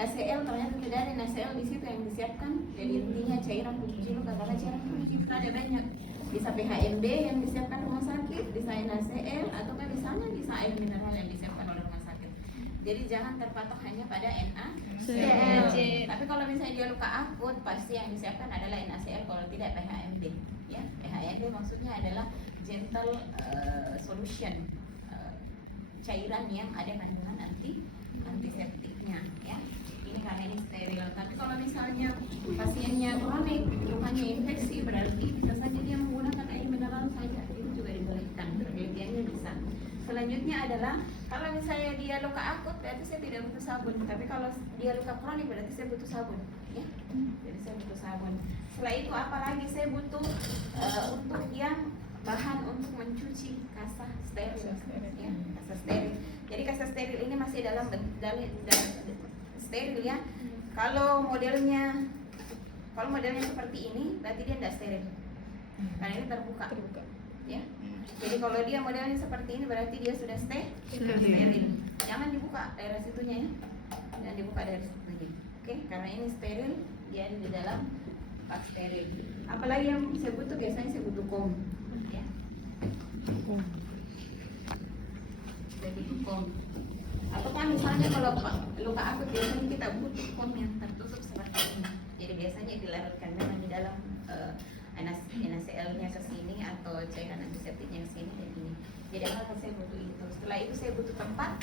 NaCl ternyata tidak ada NaCl di situ yang disiapkan. Jadi intinya cairan pencuci luka, karena cairan pencuci luka ada banyak. Bisa PHMB yang disiapkan rumah sakit, bisa NaCl, atau kan misalnya bisa air mineral yang disiapkan oleh rumah sakit. Jadi jangan terpatok hanya pada NaCl. Tapi kalau misalnya dia luka akut, pasti yang disiapkan adalah NaCl, kalau tidak PHMB. Ya, PHMB maksudnya adalah gentle solution, cairan yang ada kandungan antiseptiknya, ya. Ini karena ini steril. Tapi kalau misalnya pasiennya kronik, lukanya infeksi, berarti bisa saja dia menggunakan air mineral saja. Itu juga dibolehkan, penelitiannya bisa. Selanjutnya adalah kalau misalnya dia luka akut, berarti saya tidak butuh sabun. Tapi kalau dia luka kronik, berarti saya butuh sabun, ya. Jadi saya butuh sabun. Setelah itu apalagi saya butuh untuk yang bahan untuk mencuci kasa steril, ya, kasa steril. Jadi kasa steril ini masih dalam steril, ya. Kalau modelnya seperti ini, berarti dia tidak steril, karena ini terbuka. Ya. Jadi kalau dia modelnya seperti ini, berarti dia sudah steril. Jangan dibuka daerah situnya, ya. Jangan dibuka daerah situnya. Oke, karena ini steril, dia di dalam pak steril. Apalagi yang saya butuh, biasanya saya butuh kom. Ya. Saya butuh kom. Atau kan misalnya kalau luka akut, biasanya kita butuh kom yang tertutup seperti ini. Jadi biasanya dilarutkan memang di dalam NaCl-nya ke sini atau cairan antiseptiknya ke sini dan ini. Jadi apa saya butuh itu. Setelah itu saya butuh tempat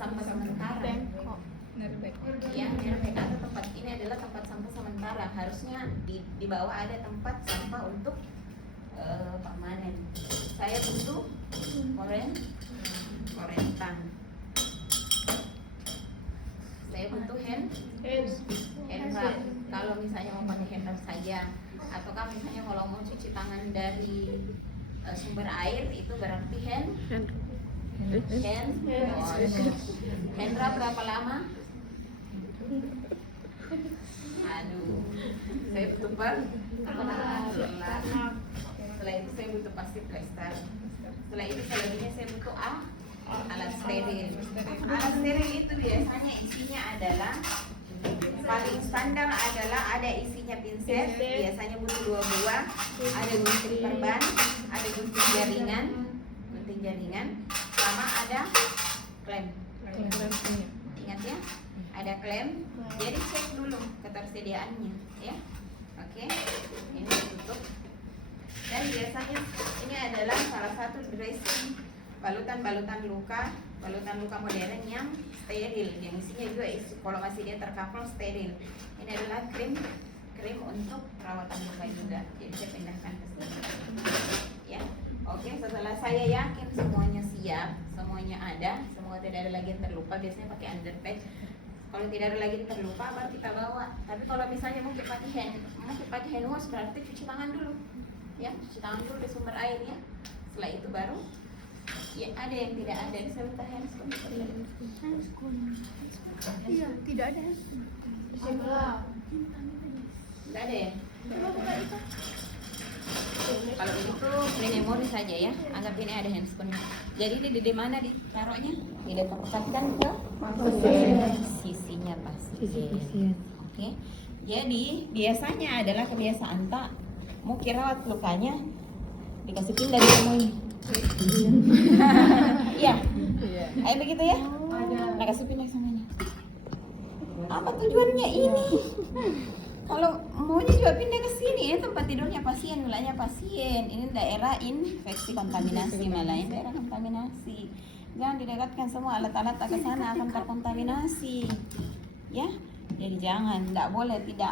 sampah sementara. Ya, atau tempat ini adalah tempat sampah sementara. Harusnya di bawah ada tempat sampah untuk permanen. Saya butuh korentan. Saya butuh hand wrap. Kalau misalnya mau pakai hand wrap saja, atau kan misalnya kalau mau cuci tangan dari sumber air, itu berarti hand wrap berapa lama? Aduh, saya butuh setelah itu saya butuh pasti plester. Setelah itu selanjutnya saya butuh alat steril. Alat steril itu biasanya isinya adalah, paling standar adalah ada isinya pinset, biasanya butuh 2 buah, ada gunting perban, ada gunting jaringan, sama ada klem. Ingat ya, ada klem. Jadi cek dulu ketersediaannya, ya. Oke, ini tutup. Dan biasanya ini adalah salah satu dressing balutan luka modern yang steril, yang isinya juga kalau masih dia terkapal steril. Ini adalah krim untuk perawatan luka juga. Jadi saya pindahkan ke sini, ya. Oke, setelah saya yakin semuanya siap, semuanya ada, semua tidak ada lagi yang terluka, biasanya pakai underpatch. Kalau tidak ada lagi yang terluka, baru kita bawa. Tapi kalau misalnya mungkin pakai hand wash, berarti cuci tangan dulu, ya, cuci tangan dulu di sumber air, ya. Setelah itu baru, ya, ada yang tidak ada. Saya minta handscoon. Iya, tidak ada handscoon. Tidak ada ya? Kalau begitu clean memori saja, ya. Anggap ini ada handscoon. Jadi ini di mana ditaruhnya? Didekatkan ke sisinya pasien. Oke. Jadi biasanya adalah kebiasaan tak mau rawat lukanya dikasih pindah di rumah ini. Iya. Ayo begitu ya. Nah, kasih pindah semuanya. Apa tujuannya ini? Kalau maunya juga pindah ke sini, ya, tempat tidurnya pasien, wilayahnya pasien. Ini daerah infeksi kontaminasi, malah ini daerah kontaminasi. Jangan didekatkan semua alat-alat ke sana, akan terkontaminasi. Ya. Jadi tidak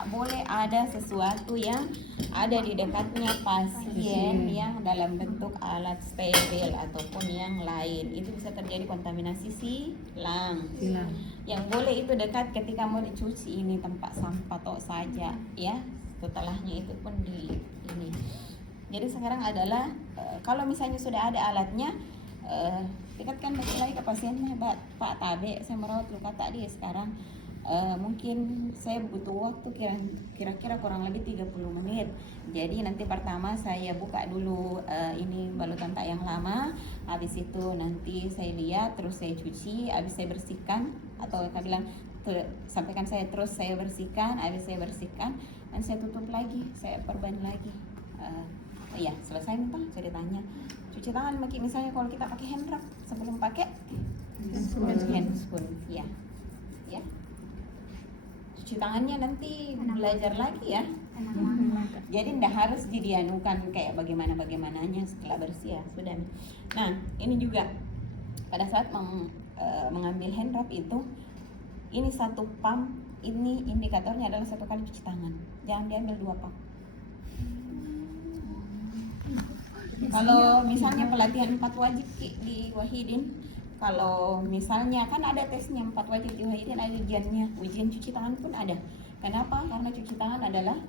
boleh ada sesuatu yang ada di dekatnya pasien yang dalam bentuk alat steril ataupun yang lain. Itu bisa terjadi kontaminasi silang. Yang boleh itu dekat ketika mau dicuci, ini tempat sampah tok saja, ya. Setelahnya itu pun di ini. Jadi sekarang adalah kalau misalnya sudah ada alatnya, dekatkan lagi ke pasiennya. Pak Tabe, saya merawat luka tadi sekarang. Mungkin saya butuh waktu kira-kira kurang lebih 30 menit. Jadi nanti pertama saya buka dulu ini balutan tak yang lama. Habis itu nanti saya lihat, terus saya cuci, habis saya bersihkan. Atau kita bilang sampaikan saya terus saya bersihkan, habis saya bersihkan dan saya tutup lagi, saya perban lagi. Iya, selesai entah ceritanya. Cuci tangan misalnya kalau kita pakai hand rub sebelum pakai handscoon, ya. Ya. Cuci tangannya nanti belajar lagi ya. Jadi ndak harus didianukan kayak bagaimananya setelah bersih ya sudah. Nah ini juga pada saat mengambil hand rub itu, ini satu pump, ini indikatornya adalah 1 kali cuci tangan, jangan diambil 2 pump. Kalau misalnya pelatihan 4 wajib di Wahidin, kalau misalnya kan ada tesnya 4 wajib di Wahidin, ada ujian cuci tangan pun ada. Kenapa? Karena cuci tangan adalah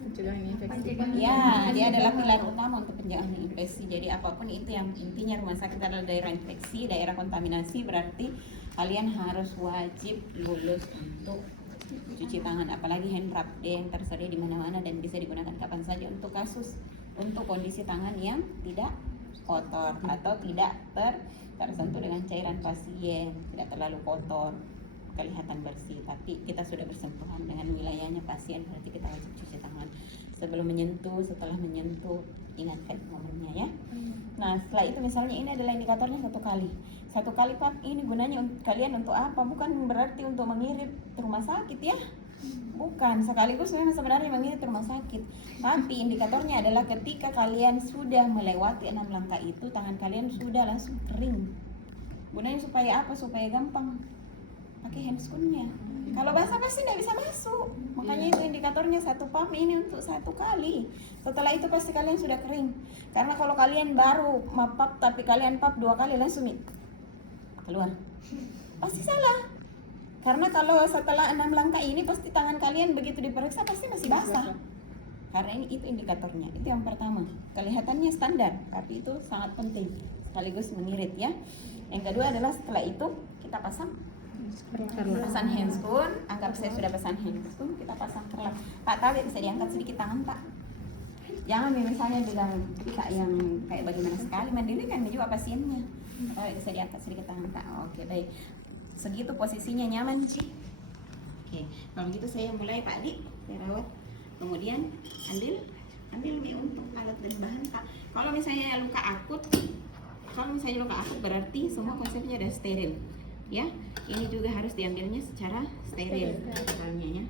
pencegahan infeksi. ya, dia adalah pilar utama untuk pencegahan infeksi. Jadi apapun itu yang intinya rumah sakit adalah daerah infeksi, daerah kontaminasi, berarti kalian harus wajib lulus untuk cuci tangan, apalagi hand rub yang tersedia di mana-mana dan bisa digunakan kapan saja untuk kondisi tangan yang tidak kotor atau tidak tersentuh dengan cairan pasien, tidak terlalu kotor, kelihatan bersih, tapi kita sudah bersentuhan dengan wilayahnya pasien, berarti kita wajib cuci tangan sebelum menyentuh, setelah menyentuh, ingatkan momennya ya. Nah setelah itu misalnya ini adalah indikatornya 1 kali Pak, ini gunanya kalian untuk apa? Bukan berarti untuk mengirit ke rumah sakit ya, bukan, sekaligus memang sebenarnya mengirit ke rumah sakit, tapi indikatornya adalah ketika kalian sudah melewati 6 langkah itu, tangan kalian sudah langsung kering. Gunanya supaya apa? Supaya gampang pakai handscoon-nya. Kalau basah pasti tidak bisa masuk. Makanya itu indikatornya 1 pump ini untuk 1 kali. Setelah itu pasti kalian sudah kering. Karena kalau kalian baru mapap tapi kalian pap 2 kali langsung keluar, pasti salah. Karena kalau setelah 6 langkah ini pasti tangan kalian begitu diperiksa pasti masih basah. Karena itu indikatornya. Itu yang pertama. Kelihatannya standar, tapi itu sangat penting. Sekaligus mengirit ya. Yang kedua adalah setelah itu kita pasang handscoon. Anggap saya sudah pasang handscoon, kita pasang kerlap. Pak Tawi bisa diangkat sedikit tangan Pak. Jangan misalnya bilang kita yang kayak bagaimana sekali, mandiri kan juga pasiennya. Bisa diangkat sedikit tangan Pak. Oke baik. Segitu posisinya nyaman sih. Oke, kalau gitu saya mulai Pak Di, saya rawat. Kemudian ambil mie untuk alat dan bahan Pak. Kalau misalnya luka akut berarti semua konsepnya ada steril. Ya, ini juga harus diambilnya secara steril misalnya ya.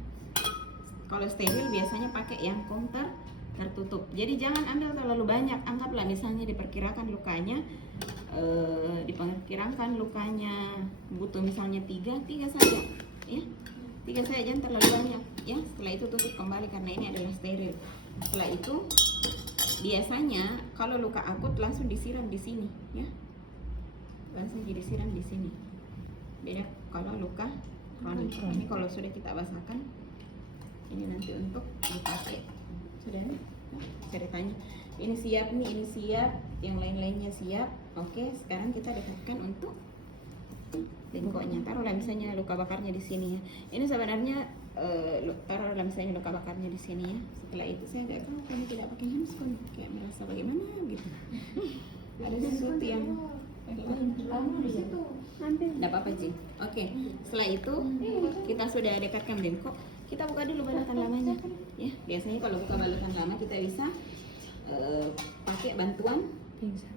Kalau steril biasanya pakai yang counter tertutup. Jadi jangan ambil terlalu banyak. Anggaplah misalnya diperkirakan lukanya butuh misalnya 3 saja ya. 3 saja, jangan terlalu banyak ya. Setelah itu tutup kembali karena ini adalah steril. Setelah itu biasanya kalau luka akut langsung disiram di sini ya. Langsung disiram di sini. Beda kalau luka kronik. Ini kalau sudah kita basahkan, ini nanti untuk dipakai. Sudah nih ceritanya. Ini siap nih, ini siap, yang lain-lainnya siap. Oke, sekarang kita dekatkan untuk bengkoknya. Taruhlah misalnya luka bakarnya di sini ya. Ini sebenarnya taruhlah misalnya luka bakarnya di sini ya. Setelah itu saya nggak tahu kami tidak pakai handscoon, kayak merasa bagaimana gitu. Ada sesuatu yang tidak apa-apa Ji. Oke, setelah itu kita sudah dekatkan bengkok. Kita buka dulu balatan lamanya ya. Biasanya kalau buka balatan lama kita bisa pakai bantuan pinset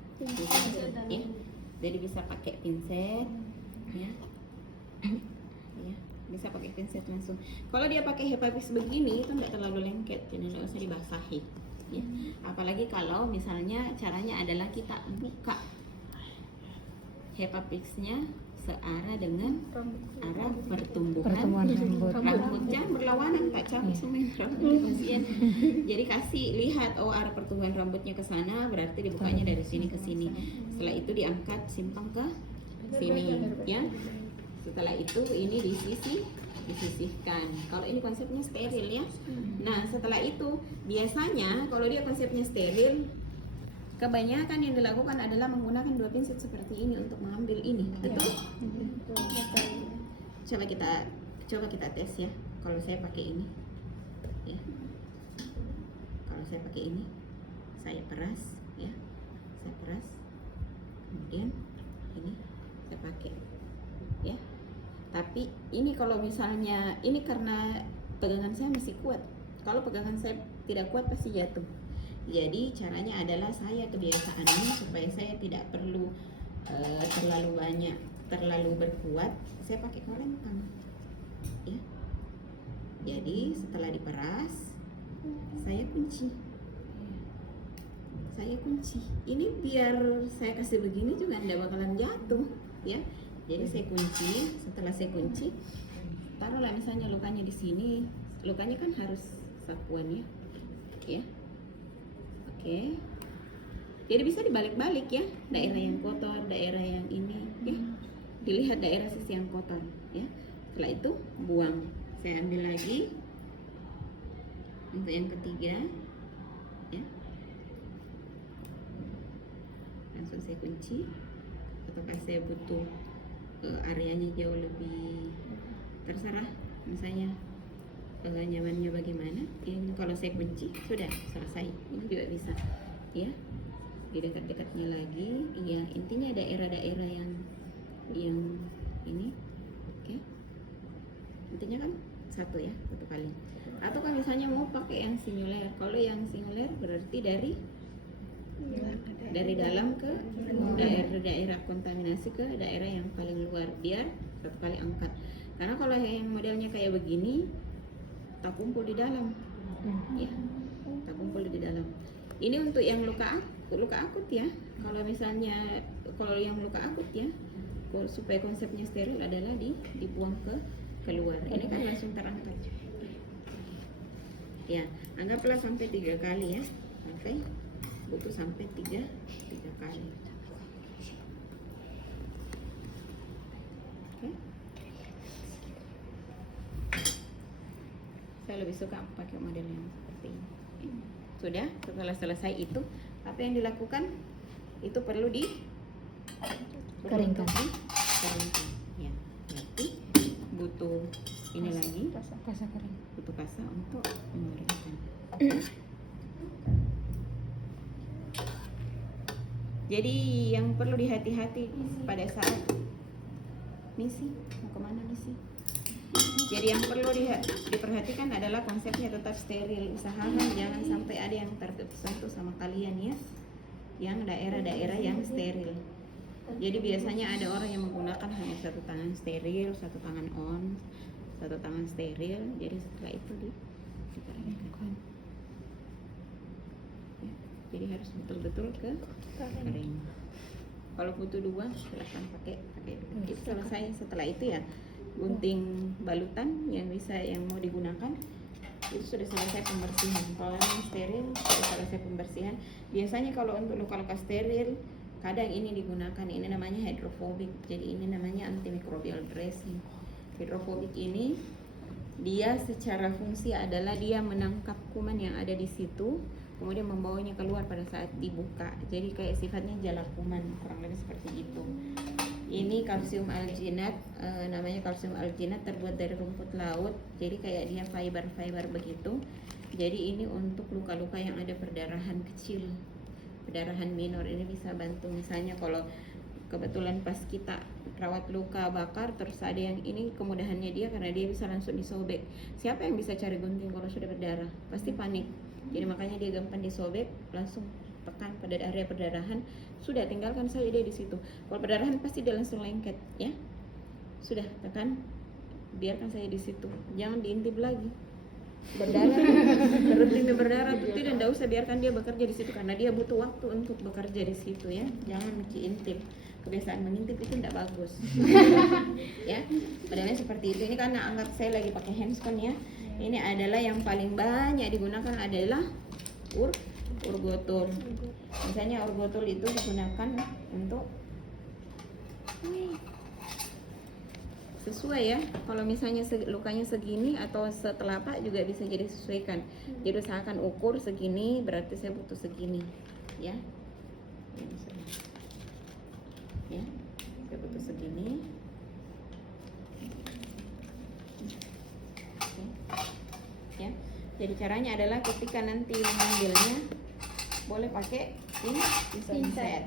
ya. Jadi bisa pakai pinset ya. Ya, bisa pakai pinset langsung. Kalau dia pakai hepapis begini itu nggak terlalu lengket, jadi nggak usah dibasahi ya. Apalagi kalau misalnya caranya adalah kita buka hepapisnya searah dengan arah pertumbuhan rambut. Jangan berlawanan tak capek semua rambut pasien. Jadi kasih lihat arah pertumbuhan rambutnya ke sana, berarti dibukanya dari sini ke sini. Setelah itu diangkat simpang ke sini ya. Setelah itu ini disisihkan. Kalau ini konsepnya steril ya. Nah setelah itu biasanya kalau dia konsepnya steril, kebanyakan yang dilakukan adalah menggunakan 2 pinset seperti ini untuk mengambil ini, betul? Coba kita tes ya. Kalau saya pakai ini, ya. Kalau saya pakai ini, saya peras, ya. Saya peras. Kemudian ini saya pakai, ya. Tapi ini kalau misalnya ini karena pegangan saya masih kuat. Kalau pegangan saya tidak kuat pasti jatuh. Jadi caranya adalah saya kebiasaannya supaya saya tidak perlu terlalu berkuat, saya pakai kolengkang. Ya. Jadi setelah diperas, saya kunci. Ini biar saya kasih begini juga tidak bakalan jatuh, ya. Jadi saya kunci. Setelah saya kunci, taruhlah misalnya lukanya di sini. Lukanya kan harus sapuan ya. Oke. Jadi bisa dibalik-balik ya, daerah yang kotor, daerah yang ini, ya. Dilihat daerah sisi yang kotor, ya. Setelah itu buang. Saya ambil lagi untuk yang ketiga, ya. Langsung saya kunci. Ataukah saya butuh areanya jauh lebih, terserah misalnya nyamannya bagaimana. Ini kalau saya kunci sudah selesai. Ini juga bisa, ya. Di dekat-dekatnya lagi, ya. Intinya daerah-daerah yang ini, oke. Intinya kan satu kali. Atau kan misalnya mau pakai yang singuler. Kalau yang singuler berarti dari dalam ke daerah kontaminasi ke daerah yang paling luar, biar satu kali angkat. Karena kalau yang modelnya kayak begini tak kumpul di dalam, ya, tak kumpul di dalam. Ini untuk yang luka akut ya. Kalau misalnya yang luka akut ya, supaya konsepnya steril adalah dibuang ke keluar. Ini kan langsung terangkat. Ya, anggaplah sampai 3 kali ya. Butuh sampai 3 kali. Oke. Saya lebih suka pakai model yang seperti ini. Sudah, setelah selesai itu, apa yang dilakukan? Itu perlu Keringkan. Ya, berarti butuh ini lagi. Kasa kering. Butuh kasa untuk mengeringkan. Jadi yang perlu dihati-hati pada saat misi, mau kemana misi? Jadi yang perlu diperhatikan adalah konsepnya tetap steril. Usahakan jangan sampai ada yang tersentuh sama kalian ya, yang daerah-daerah yang steril. Jadi biasanya ada orang yang menggunakan hanya satu tangan steril, satu tangan on, satu tangan steril. Jadi setelah itu dikeringkan. Ya, jadi harus betul-betul kering. Kalau butuh 2, silahkan pakai dua. Jadi selesai. Setelah itu ya gunting balutan yang mau digunakan itu sudah selesai pembersihan. Kalau yang steril sudah selesai pembersihan. Biasanya kalau untuk luka-luka steril kadang ini digunakan, ini namanya hydrophobic. Jadi ini namanya antimicrobial dressing. Hydrophobic ini dia secara fungsi adalah dia menangkap kuman yang ada di situ, kemudian membawanya keluar pada saat dibuka. Jadi kayak sifatnya jala kuman, kurang lebih seperti itu. Ini kalsium alginat, namanya kalsium alginat, terbuat dari rumput laut. Jadi kayak dia fiber begitu. Jadi ini untuk luka-luka yang ada perdarahan kecil, perdarahan minor. Ini bisa bantu misalnya kalau kebetulan pas kita rawat luka bakar terus ada yang ini, kemudahannya dia karena dia bisa langsung disobek. Siapa yang bisa cari gunting kalau sudah berdarah? Pasti panik. Jadi makanya dia gampang disobek, langsung tekan pada area perdarahan, sudah tinggalkan saja dia di situ. Kalau perdarahan pasti dia langsung lengket, ya. Sudah tekan, biarkan saja di situ. Jangan diintip lagi. Berdarah, rutin berdarah itu tidak usah, biarkan dia bekerja di situ karena dia butuh waktu untuk bekerja di situ ya. Jangan diintip. Kebiasaan mengintip itu tidak bagus. Ya, padahal seperti itu. Ini karena anggap saya lagi pakai handscon ya. Ini adalah yang paling banyak digunakan adalah urgotol. Misalnya urgotol itu digunakan untuk sesuai ya. Kalau misalnya lukanya segini atau setelapak juga bisa jadi sesuaikan. Jadi usahakan ukur segini, berarti saya butuh segini, ya. Ya, saya butuh segini. Oke. Ya. Jadi caranya adalah ketika nanti mengambilnya boleh pakai pinset.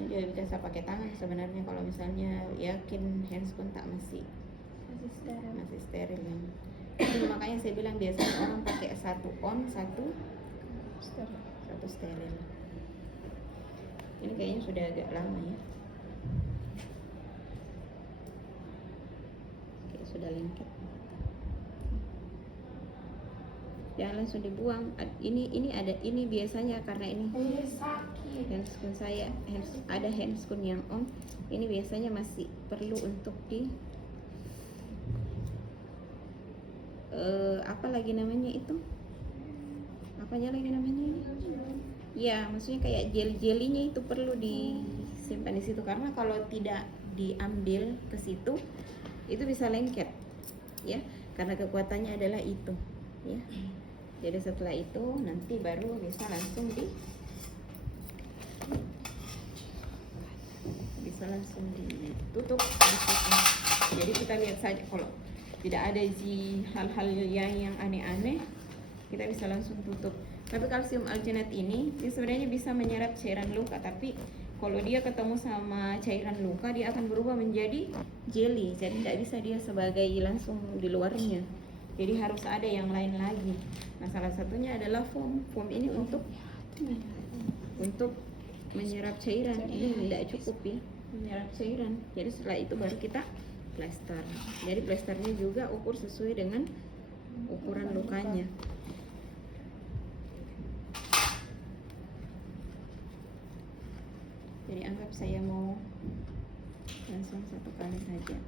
Ini juga bisa pakai tangan sebenarnya kalau misalnya yakin handscoon tak masih steril ya. Itu makanya saya bilang biasanya orang pakai satu on, satu steril. Ini kayaknya sudah agak lama ya. Oke, sudah lengket. Jangan langsung dibuang. Ini biasanya karena ini handscoon saya ada handscoon yang on. Ini biasanya masih perlu untuk di apa lagi namanya itu? Apanya lagi namanya ini? Ya, maksudnya kayak jelinya itu perlu disimpan di situ karena kalau tidak diambil ke situ itu bisa lengket, ya. Karena kekuatannya itulah ya. Jadi setelah itu nanti baru bisa langsung ditutup. Jadi kita lihat saja kalau tidak ada hal-hal yang aneh-aneh, kita bisa langsung tutup. Tapi kalsium alginat ini dia sebenarnya bisa menyerap cairan luka, tapi kalau dia ketemu sama cairan luka dia akan berubah menjadi jelly. Jadi tidak bisa dia sebagai langsung di luarnya. Jadi harus ada yang lain lagi. Nah, salah satunya adalah foam. Foam ini untuk menyerap cairan. Ini tidak cukup ya, menyerap cairan. Jadi setelah itu baru kita plester. Jadi plesternya juga ukur sesuai dengan ukuran lukanya. Jadi anggap saya mau langsung satu kali saja.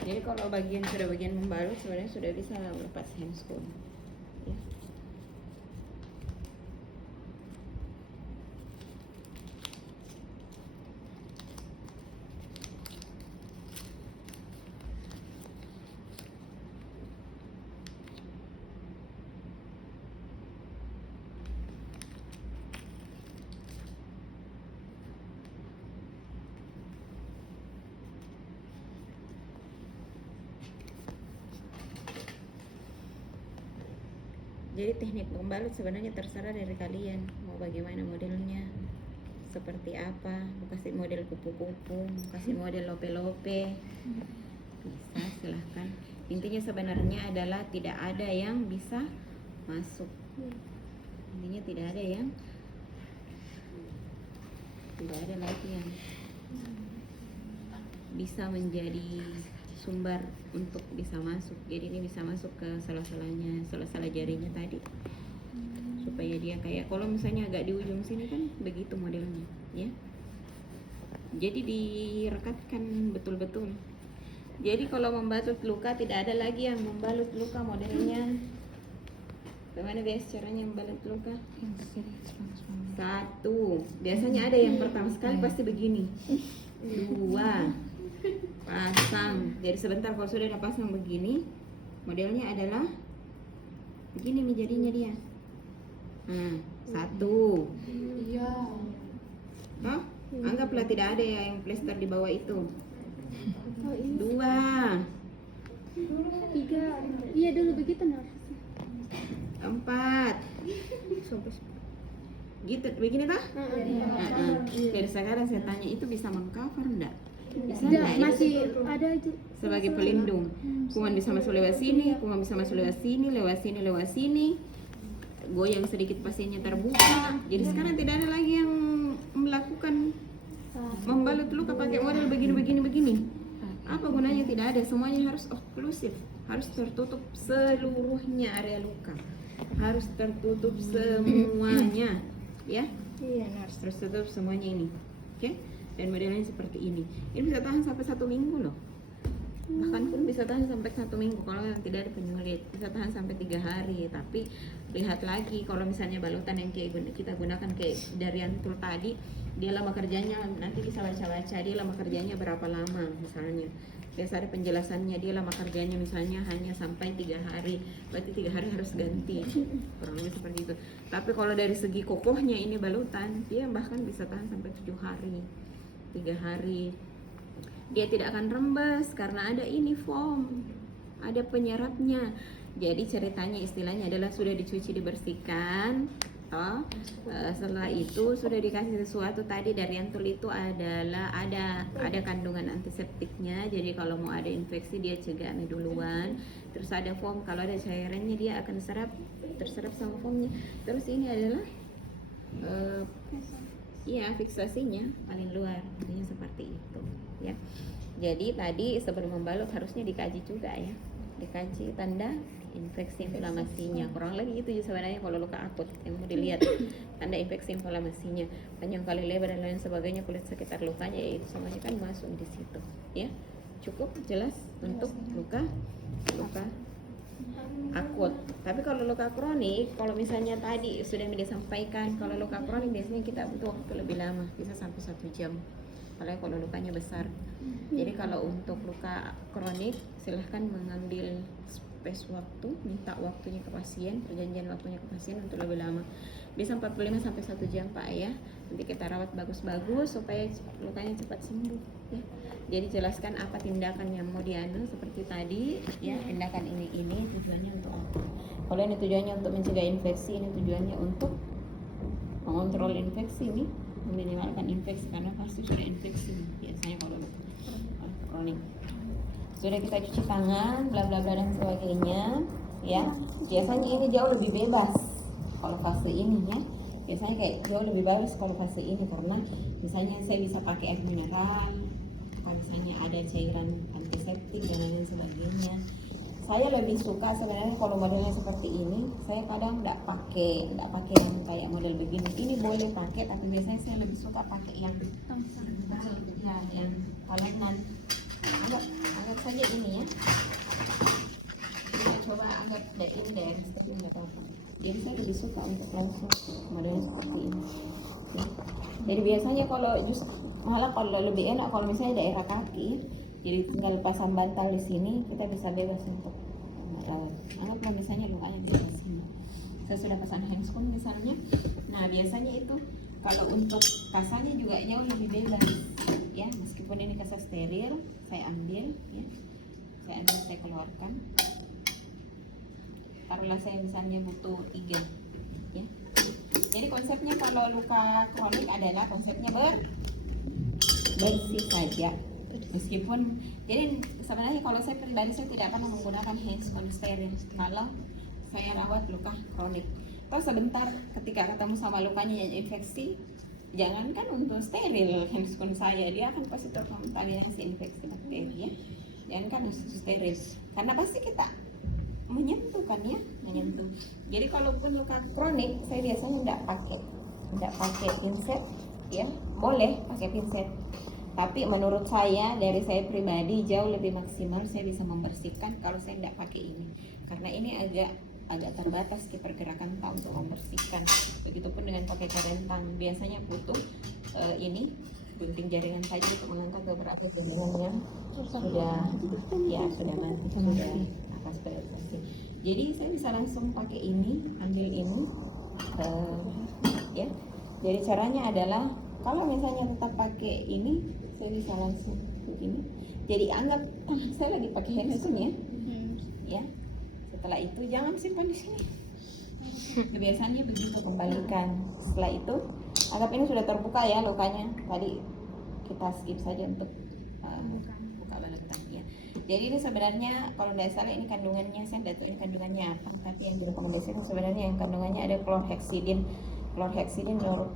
Jadi kalau bagian membalut sebenarnya sudah bisa lepas handscoon. Ya. Jadi teknik membalut sebenarnya terserah dari kalian mau bagaimana modelnya, seperti apa, mau kasih model kupu-kupu, mau kasih model lope-lope, bisa silahkan. Intinya sebenarnya adalah tidak ada yang bisa masuk. Intinya tidak ada lagi yang bisa menjadi sumber untuk bisa masuk. Jadi ini bisa masuk ke salah-salah jarinya tadi, supaya dia kayak kalau misalnya agak di ujung sini kan begitu modelnya ya. Jadi direkatkan betul-betul. Jadi kalau membalut luka tidak ada lagi yang membalut luka modelnya. Bagaimana guys caranya membalut luka? Satu, biasanya ada yang pertama sekali pasti begini. Dua, pasang. Jadi sebentar kalau sudah ada pasang begini, modelnya adalah begini jadinya dia. Satu. Iya. Hah? Anggaplah tidak ada yang plester di bawah itu. Dua. Tiga. Iya dulu begitu harusnya. Empat. Gitu, begini tah? Jadi sekarang saya tanya itu bisa mengcover enggak? Bisa enggak? Masih ada aja. Sebagai pelindung. Kuman bisa masuk lewat sini, kuman bisa masuk lewat sini. Goyang sedikit pasiennya terbuka. Jadi sekarang tidak ada lagi yang melakukan membalut luka pakai model begini. Apa gunanya? Tidak ada. Semuanya harus oklusif, harus tertutup seluruhnya area luka, harus tertutup semuanya, ya. Iya, Harus tertutup semuanya ini, oke? Dan modelnya seperti ini. Ini bisa tahan sampai 1 minggu loh. Bahkan pun bisa tahan sampai 1 minggu kalau yang tidak ada penyulit. Bisa tahan sampai 3 hari. Tapi lihat lagi kalau misalnya balutan yang kita gunakan kayak dari yang tadi, dia lama kerjanya nanti bisa baca-baca dia lama kerjanya berapa lama misalnya. biasa ada penjelasannya, dia lama kerjanya misalnya hanya sampai 3 hari, berarti 3 hari harus ganti, kurang lebih seperti itu. Tapi kalau dari segi kokohnya ini balutan, dia bahkan bisa tahan sampai 7 hari, 3 hari. Dia tidak akan rembes karena ada ini foam, ada penyerapnya. Jadi ceritanya istilahnya adalah sudah dicuci, dibersihkan. Setelah itu sudah dikasih sesuatu tadi dari antul itu adalah ada kandungan antiseptiknya, jadi kalau mau ada infeksi dia cegah duluan. Terus ada foam, kalau ada cairannya dia akan terserap sama foamnya. Terus ini adalah fiksasinya paling luar, intinya seperti itu ya. Jadi tadi sebelum membalut harusnya dikaji juga ya, dikaji tanda infeksi inflamasinya, kurang lebih itu sebenarnya kalau luka akut yang mau dilihat tanda infeksi inflamasinya, panjang kali lebar dan lain sebagainya, kulit sekitar lukanya, itu semuanya kan masuk di situ ya. Cukup jelas untuk luka akut. Tapi kalau luka kronik, kalau misalnya tadi sudah disampaikan, kalau luka kronik biasanya kita butuh waktu lebih lama, bisa sampai 1 jam apalagi kalau lukanya besar. Jadi kalau untuk luka kronik silahkan mengambil space waktu, minta waktunya ke pasien, perjanjian waktunya ke pasien untuk lebih lama, bisa 45 sampai 1 jam Pak ya. Nanti kita rawat bagus-bagus supaya lukanya cepat sembuh ya. Jadi jelaskan apa tindakan yang mau diambil seperti tadi ya, tindakan ini tujuannya untuk apa. Kalau ini tujuannya untuk mencegah infeksi, ini tujuannya untuk mengontrol infeksi nih, meminimalkan infeksi karena pasti sudah infeksi biasanya kalau luka kronik. Sudah kita cuci tangan, bla bla bla dan sebagainya ya. Biasanya ini jauh lebih bebas kalau fase ini ya. Biasanya kayak jauh lebih bebas kalau fase ini karena misalnya saya bisa pakai air mineral, kalau misalnya ada cairan antiseptik dan lain sebagainya. Saya lebih suka sebenarnya kalau modelnya seperti ini, saya kadang enggak pakai yang kayak model begini. Ini boleh pakai, tapi biasanya saya lebih suka pakai yang yang talenan. Anggap saja ini ya. Kita coba anggap ini daerah seperti nggak apa-apa. Jadi saya lebih suka untuk langsung modelnya seperti ini. Ya. Jadi biasanya kalau malah kalau lebih enak kalau misalnya daerah kaki, jadi tinggal pasang bantal di sini, kita bisa bebas untuk merawat. Anggaplah misalnya lukanya di sini. Saya sudah pasang handscoon misalnya. Nah biasanya itu kalau untuk kasarnya juga jauh lebih bebas ya, meskipun ini kasar steril, saya ambil ya, saya keluarkan. Taruhlah saya misalnya butuh 3 ya. Jadi konsepnya kalau luka kronik adalah konsepnya bersih saja, meskipun jadi sebenarnya kalau saya pribadi saya tidak pernah menggunakan handscoon steril kalau saya rawat luka kronik. Terus sebentar ketika ketemu sama lukanya yang infeksi, jangankan untuk steril handscoon saya, dia akan pasti terkontaminasi infeksi bakteri ya. Jangankan steril, karena pasti kita menyentuh kan ya, menyentuh. Jadi kalaupun luka kronik, saya biasanya tidak pakai pinset ya, boleh pakai pinset. Tapi menurut saya, dari saya pribadi jauh lebih maksimal saya bisa membersihkan kalau saya tidak pakai ini, karena ini agak terbatas di pergerakan tak untuk membersihkan. Begitupun dengan pakai karentang, biasanya butuh ini gunting jaringan saja untuk mengangkat beberapa jaringan yang sudah mati, sudah sterilisasi. Jadi saya bisa langsung pakai ini, ambil ini ya. Jadi caranya adalah kalau misalnya tetap pakai ini, saya bisa langsung begini. Jadi anggap saya lagi pakai handscoon ya. Ya. Setelah itu jangan simpan di sini. Biasanya begitu, kembalikan. Setelah itu anggap ini sudah terbuka ya lukanya. Tadi kita skip saja untuk buka balutan ya. Jadi ini sebenarnya kalau tidak salah ini kandungannya, saya tidak tahu ini kandungannya apa, tapi yang direkomendasikan sebenarnya yang kandungannya ada chlorhexidin 0,2%,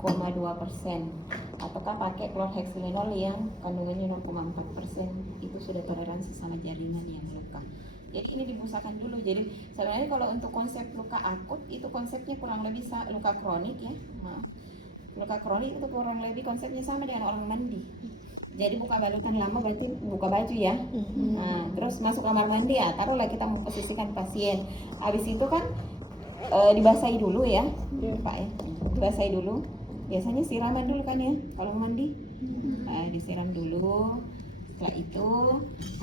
ataukah pakai chlorhexidinol yang kandungannya 0,4%, itu sudah toleransi sama jaringan yang luka. Jadi ini dibusakan dulu. Jadi sebenarnya kalau untuk konsep luka akut itu konsepnya kurang lebih luka kronik ya. Luka kronik itu kurang lebih konsepnya sama dengan orang mandi. Jadi buka balutan lama berarti buka baju ya. Nah, terus masuk kamar mandi ya, taruhlah kita memposisikan pasien. Habis itu kan dibasahi dulu ya, Pak ya. Dibasahi dulu. Biasanya siraman dulu kan ya kalau mandi. Disiram dulu. Setelah itu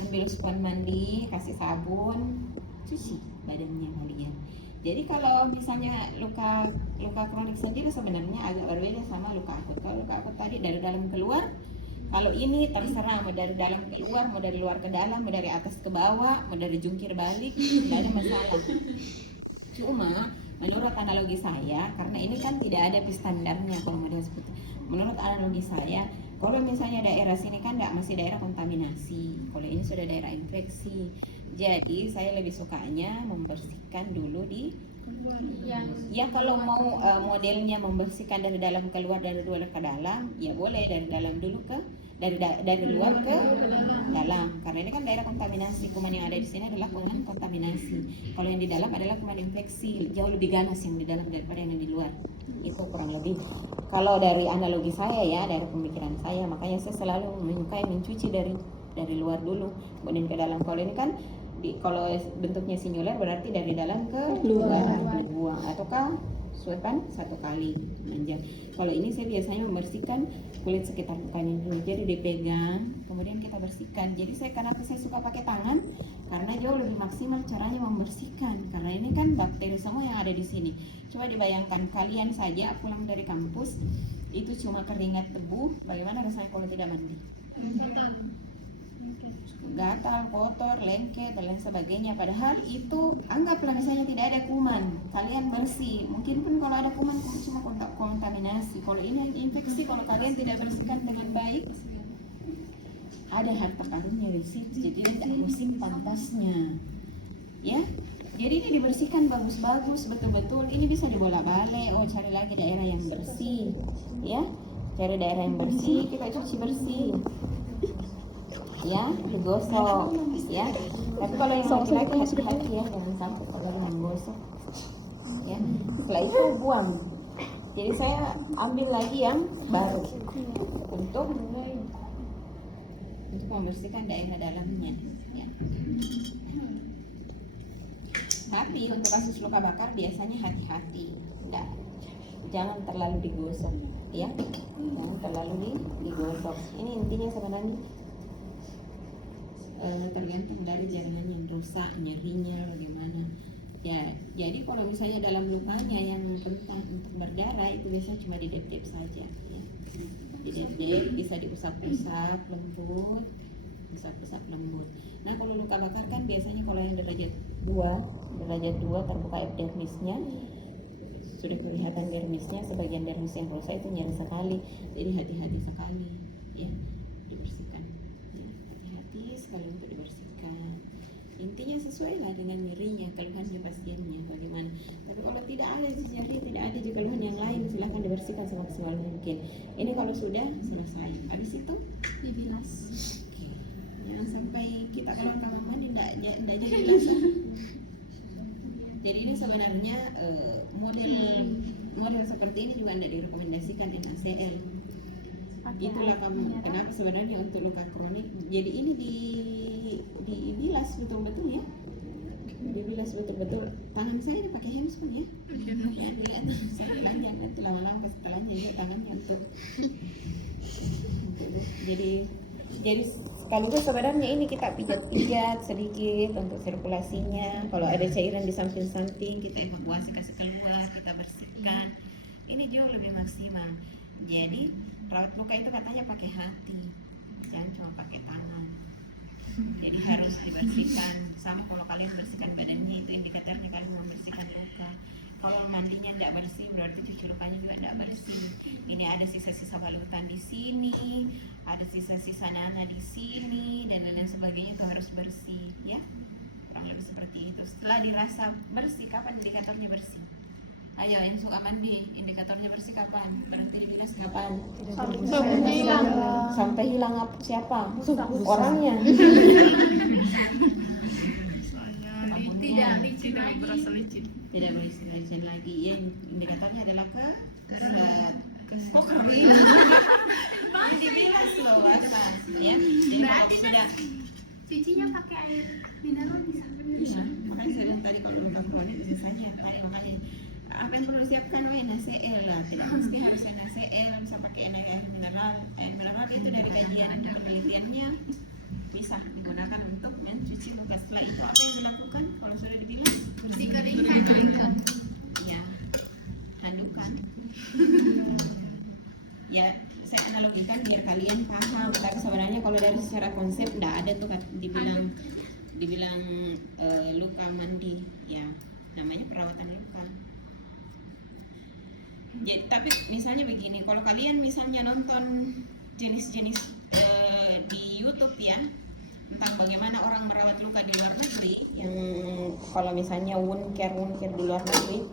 ambil sponge mandi, kasih sabun, cuci badannya kalian. Jadi kalau misalnya luka kronik sendiri sebenarnya agak berbeda sama luka akut. Kalau luka akut tadi dari dalam keluar, kalau ini terserah mau dari dalam keluar, mau dari luar ke dalam, mau dari atas ke bawah, mau dari jungkir balik, tidak ada masalah. Cuma menurut analogi saya, karena ini kan tidak ada standarnya kalau model seperti. Menurut analogi saya, kalau misalnya daerah sini kan masih daerah kontaminasi, kalau ini sudah daerah infeksi. Jadi saya lebih sukanya membersihkan dulu di ya kalau mau modelnya membersihkan dari dalam keluar, dari luar ke dalam, ya boleh dari dalam dulu ke dari luar ke dalam, karena ini kan daerah kontaminasi. Kuman yang ada di sini adalah kuman kontaminasi. Kalau yang di dalam adalah kuman infeksi, jauh lebih ganas yang di dalam daripada yang di luar. Itu kurang lebih kalau dari analogi saya ya, dari pemikiran saya. Makanya saya selalu menyukai mencuci dari luar dulu, kemudian ke dalam. Kalau ini kan kalau bentuknya singular berarti dari dalam ke luar dibuang, ataukah suepan satu kali manja. Kalau ini saya biasanya membersihkan kulit sekitar luka ini dulu, jadi dipegang kemudian kita bersihkan. Jadi kenapa saya suka pakai tangan, karena jauh lebih maksimal caranya membersihkan, karena ini kan bakteri semua yang ada di sini. Coba dibayangkan kalian saja pulang dari kampus itu cuma keringat debu, bagaimana rasanya kalau tidak mandi? Gatal, kotor, lengket, dan lain sebagainya. Padahal itu anggaplah misalnya tidak ada kuman, kalian bersih. Mungkin pun kalau ada kuman cuma kontaminasi. Kalau ini infeksi, kalau kalian tidak bersihkan dengan baik, ada harta karunnya di situ. Jadi tidak musim pantasnya, ya. Jadi ini dibersihkan bagus-bagus, betul-betul. Ini bisa dibolak-balik. Oh, cari lagi daerah yang bersih, ya. Cari daerah yang bersih, kita cuci bersih. Ya, digosok ya. Tapi kalau yang laki-laki hati-hati ya, jangan sampai kalau menggosok ya. Setelah itu buang. Jadi saya ambil lagi yang baru untuk membersihkan daerah dalamnya ya. Tapi untuk kasus luka bakar biasanya hati-hati, jangan terlalu digosok ya, jangan terlalu digosok. Ini intinya sebenarnya tergantung dari jaringan yang rusak, nyerinya bagaimana ya. Jadi kalau misalnya dalam lukanya yang rentan untuk berdarah, itu biasanya cuma didep-dep saja ya. Didep-dep, bisa diusap-usap lembut, usap-usap lembut. Nah kalau luka bakar kan biasanya kalau yang derajat 2 terbuka epidermisnya, sudah kelihatan dermisnya, sebagian dermis yang rusak itu nyeri sekali. Jadi hati-hati sekali ya, dibersihkan ya, hati-hati sekali untuk dibersihkan. Intinya sesuai lah dengan nyerinya, keluhannya pasiennya bagaimana. Tapi kalau tidak ada nyeri, tidak ada juga keluhan yang lain, silahkan dibersihkan semaksimal mungkin. Ini kalau sudah selesai, habis itu dibilas. Oke. Jangan sampai kita kalau tanaman tidak jadi bilasan. Jadi ini sebenarnya model seperti ini juga tidak direkomendasikan NaCl. Itulah kenapa sebenarnya untuk luka kronik. Jadi ini dibilas betul-betul ya. Dibilas betul-betul. Tangan saya dipakai handphone ya. Ya dilihat, saya belanja nanti lama-lama setelahnya juga tangannya untuk jadi sekaligus sebenarnya ini kita pijat-pijat sedikit untuk sirkulasinya. Kalau ada cairan di samping-samping kita evakuasi, kasih keluar, kita bersihkan. Ini jauh lebih maksimal. Jadi rawat luka itu katanya pakai hati, jangan cuma pakai tangan. Jadi harus dibersihkan. Sama kalau kalian bersihkan badannya, itu indikatornya kalian membersihkan luka. Kalau mandinya tidak bersih, berarti cuci lukanya juga tidak bersih. Ini ada sisa-sisa balutan di sini, ada sisa-sisa nanah di sini, dan lain sebagainya, itu harus bersih, ya. Kurang lebih seperti itu. Setelah dirasa bersih, kapan indikatornya bersih? Ayo, yang suka mandi, indikatornya bersih kapan? Berarti dibilas kapan? Sabunnya hilang. Sampai hilang siapa? Orangnya. Tidak licin lagi. Berasa licin. Tidak boleh licin lagi. Ya, indikatornya adalah kok kering? Ini dibilas loh, basah ya. Jadi kalau sudah Cucinya pakai air mineral bisa. ya, makanya saya bilang tadi kalau luka kronik biasanya tadi makanya apa yang perlu disiapkan? NaCl lah, tidak mesti harus NaCl, bisa pakai air mineral. Air mineral itu dari kajian penelitiannya bisa digunakan untuk mencuci luka. Setelah itu apa yang dilakukan kalau sudah dibilas? Dikeringkan. Ya, handukan. Ya, saya analogikan biar kalian paham. Tapi sebenarnya kalau dari secara konsep tidak ada tuh dibilang luka mandi. Ya, namanya perawatan luka. Jadi, tapi misalnya begini, kalau kalian misalnya nonton jenis-jenis di YouTube ya tentang bagaimana orang merawat luka di luar negeri, yang kalau misalnya wound care di luar negeri,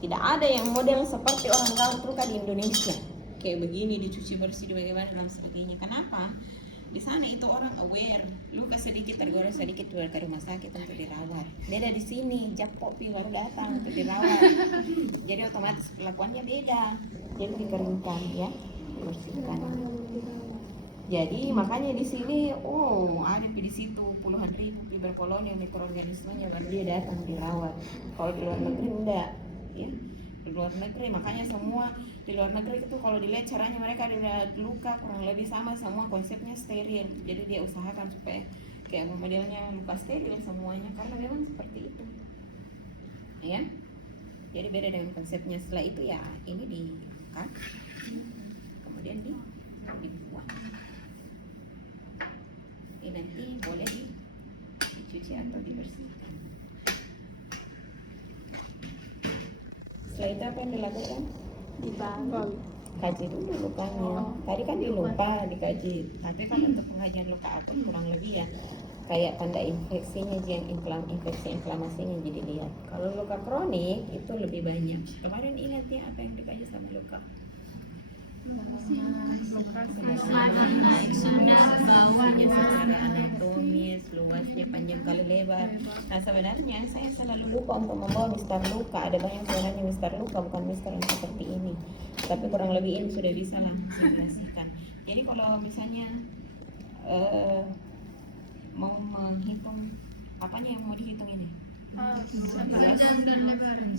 tidak ada yang model seperti orang rawat luka di Indonesia. Kayak begini dicuci bersih, bagaimana dan sebagainya. Kenapa? Di sana itu orang aware, luka sedikit tergores sedikit keluar ke rumah sakit untuk dirawat. Beda di sini, jakpok baru datang untuk dirawat. Jadi otomatis perlakuannya beda. Jadi dikeringkan ya, bersihkan. Jadi makanya di sini ada di situ puluhan ribu fiber koloni mikroorganismenya baru dia datang dirawat. Kalau di luar negeri enggak, ya. Di luar negeri makanya semua di luar negeri itu kalau dilihat caranya mereka ada luka kurang lebih sama, semua konsepnya steril. Jadi dia usahakan supaya kayak modelnya luka steril semuanya karena memang seperti itu. Ya. Jadi beda dengan konsepnya. Setelah itu ya ini diikat, kemudian dibuang. Ini nanti boleh dicuci atau dibersihkan. Setelah itu apa yang dilakukan? Dibalik. Kaji dulu lukanya. Tadi kan lupa dikaji. Tapi kan untuk pengajian luka akut kurang lebih ya kayak tanda infeksinya, infeksi inflamasinya jadi lihat. Kalau luka kronik itu lebih banyak. Kemarin ingat ya apa yang dikaji sama luka? Naik sudah Fungsinya secara anatomis, luasnya panjang kali lebar. Nah sebenarnya saya selalu lupa untuk membawa mister luka. Ada banyak sebenarnya mister luka, bukan mister yang seperti ini. Tapi kurang lebih ini sudah bisa lah dijelaskan. Jadi kalau misalnya mau menghitung apanya yang mau dihitung ini?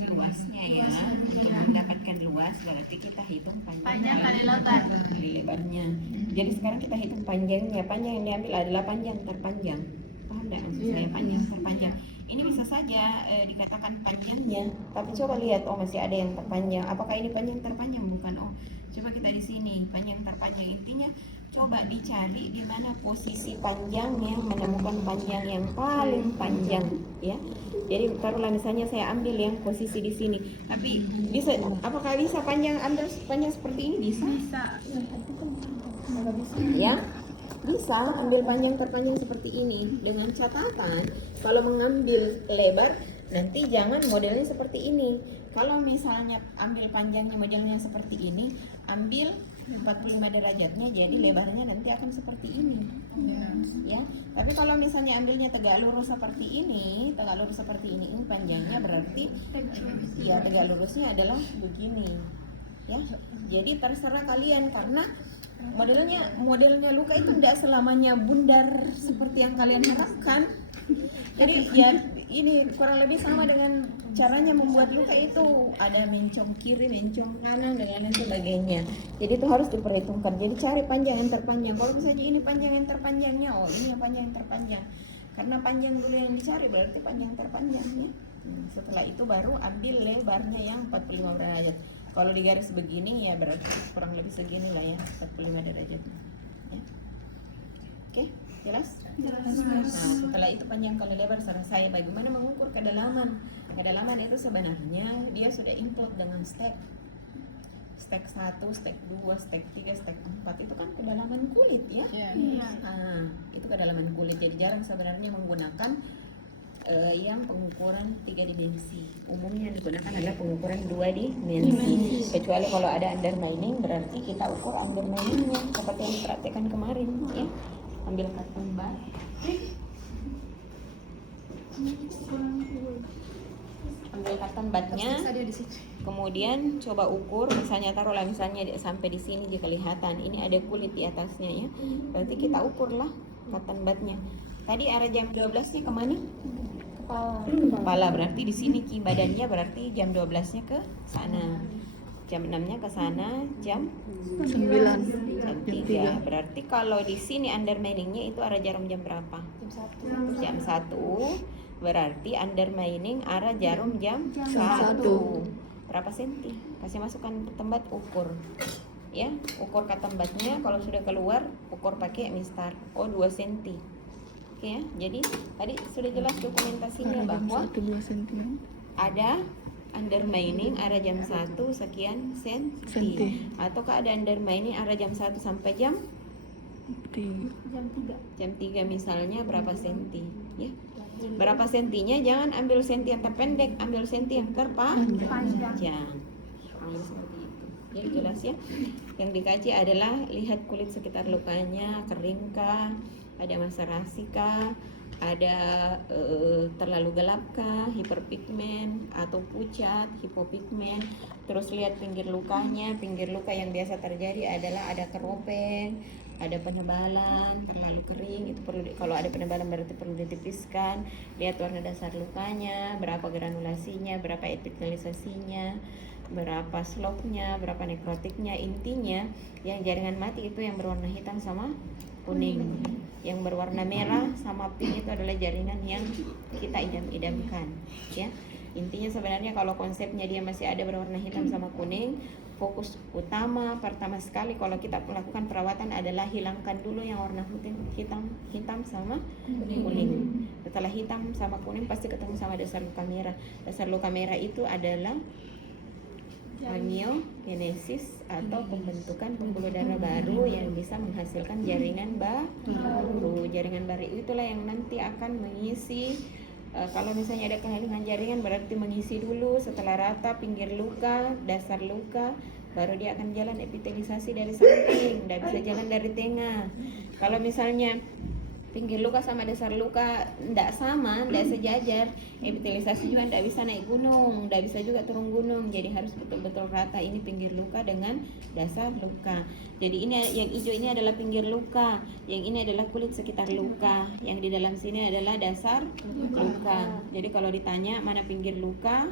Luasnya ya. Untuk mendapatkan luas berarti kita hitung panjang kali lebar. Kali lebarnya. Jadi sekarang kita hitung panjangnya. Panjang yang diambil adalah panjang terpanjang. Paham tidak maksud saya? Panjang terpanjang. Ini bisa saja dikatakan panjangnya. Tapi coba lihat, masih ada yang terpanjang. Apakah ini panjang terpanjang? Bukan. Coba kita di sini panjang terpanjang. Intinya coba dicari di mana posisi panjangnya, menemukan panjang yang paling panjang ya. Jadi taruhlah misalnya saya ambil yang posisi di sini. Tapi bisa, apakah bisa ambil panjang seperti ini? Bisa. Ya, bisa ambil panjang terpanjang seperti ini dengan catatan kalau mengambil lebar nanti jangan modelnya seperti ini. Kalau misalnya ambil panjangnya modelnya seperti ini, ambil 45 derajatnya, jadi lebarnya nanti akan seperti ini. Ya. Tapi kalau misalnya ambilnya tegak lurus seperti ini, ini panjangnya berarti ya tegak lurusnya adalah begini. Ya. Jadi terserah kalian karena modelnya luka itu tidak selamanya bundar seperti yang kalian harapkan. Jadi ya ini kurang lebih sama dengan caranya membuat luka itu, ada mencong kiri, mencong kanan dan lain sebagainya. Jadi itu harus diperhitungkan. Jadi cari panjang yang terpanjang. Kalau misalnya ini panjang yang terpanjangnya, ini yang panjang yang terpanjang. Karena panjang dulu yang dicari berarti panjang terpanjangnya. Setelah itu baru ambil lebarnya yang 45 derajat. Kalau di garis begini ya berarti kurang lebih segini lah ya, 45 derajat. Ya. Oke, jelas? Nah, setelah itu panjang kali lebar selesai. Bagaimana mengukur kedalaman? Kedalaman itu sebenarnya dia sudah include dengan stek 1, stek 2, stek 3, stek 4. Itu kan kedalaman kulit ya. Nah, itu kedalaman kulit. Jadi jarang sebenarnya menggunakan yang pengukuran 3 dimensi. Umumnya digunakan adalah pengukuran 2 dimensi. Kecuali kalau ada undermining berarti kita ukur underminingnya seperti yang dipraktekkan kemarin ya. Ambil karton bat. Ambil karton batnya. Kemudian coba ukur, misalnya taruhlah misalnya sampai di sini jika kelihatan ini ada kulit di atasnya ya. Berarti kita ukurlah karton batnya. Tadi arah jam 12-nya kemana? Kepala. Berarti di sini badannya berarti jam 12-nya ke sana. Jam 6-nya ke sana jam 9. jam 3. Berarti kalau di sini undermining-nya itu arah jarum jam berapa? Jam 1. Berarti undermining arah jarum jam 1. Berapa senti? Kasih masukkan tembat ukur. Ya, ukur katembatnya kalau sudah keluar ukur pakai mistar. Oh, 2 senti. Oke ya. Jadi tadi sudah jelas dokumentasinya bahwa 2 cm. ada undermining arah jam 1 sekian senti. Ataukah ada undermining arah jam 1 sampai jam 3. jam 3 misalnya berapa senti ya. Berapa sentinya jangan ambil senti yang terpendek, ambil senti yang terpanjang. Ambil seperti itu. Jadi jelas ya. Yang dikaji adalah lihat kulit sekitar lukanya, keringkah, ada maserasi kah, ada terlalu gelapkah, hiperpigmen atau pucat, hipopigmen. Terus lihat pinggir lukanya, pinggir luka yang biasa terjadi adalah ada keropeng, ada penebalan, terlalu kering, itu perlu kalau ada penebalan berarti perlu ditipiskan. Lihat warna dasar lukanya, berapa granulasinya, berapa epitelisasinya, berapa slope-nya, berapa nekrotiknya. Intinya yang jaringan mati itu yang berwarna hitam sama kuning. Yang berwarna merah sama pink itu adalah jaringan yang kita idam-idamkan ya. Intinya sebenarnya kalau konsepnya dia masih ada berwarna hitam sama kuning, fokus utama pertama sekali kalau kita melakukan perawatan adalah hilangkan dulu yang warna hitam sama kuning. Setelah hitam sama kuning pasti ketemu sama dasar luka merah. Dasar luka merah itu adalah angiogenesis atau pembentukan pembuluh darah baru yang bisa menghasilkan jaringan baru. Jaringan baru itulah yang nanti akan mengisi. Kalau misalnya ada kehilangan jaringan berarti mengisi dulu, setelah rata pinggir luka, dasar luka, baru dia akan jalan epitelisasi dari samping, tidak bisa jalan dari tengah. Kalau misalnya pinggir luka sama dasar luka tidak sama, tidak sejajar, epitelisasi juga tidak bisa naik gunung, tidak bisa juga turun gunung. Jadi harus betul-betul rata ini pinggir luka dengan dasar luka. Jadi ini yang hijau ini adalah pinggir luka, yang ini adalah kulit sekitar luka, yang di dalam sini adalah dasar luka. Jadi kalau ditanya mana pinggir luka,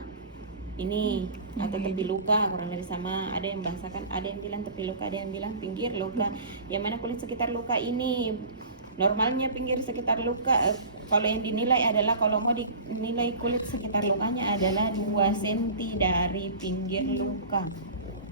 ini atau tepi luka kurang lebih sama. Ada yang bahasakan, ada yang bilang tepi luka, ada yang bilang pinggir luka. Yang mana kulit sekitar luka ini? Normalnya pinggir sekitar luka kalau yang dinilai adalah kalau mau dinilai kulit sekitar lukanya adalah 2 cm dari pinggir luka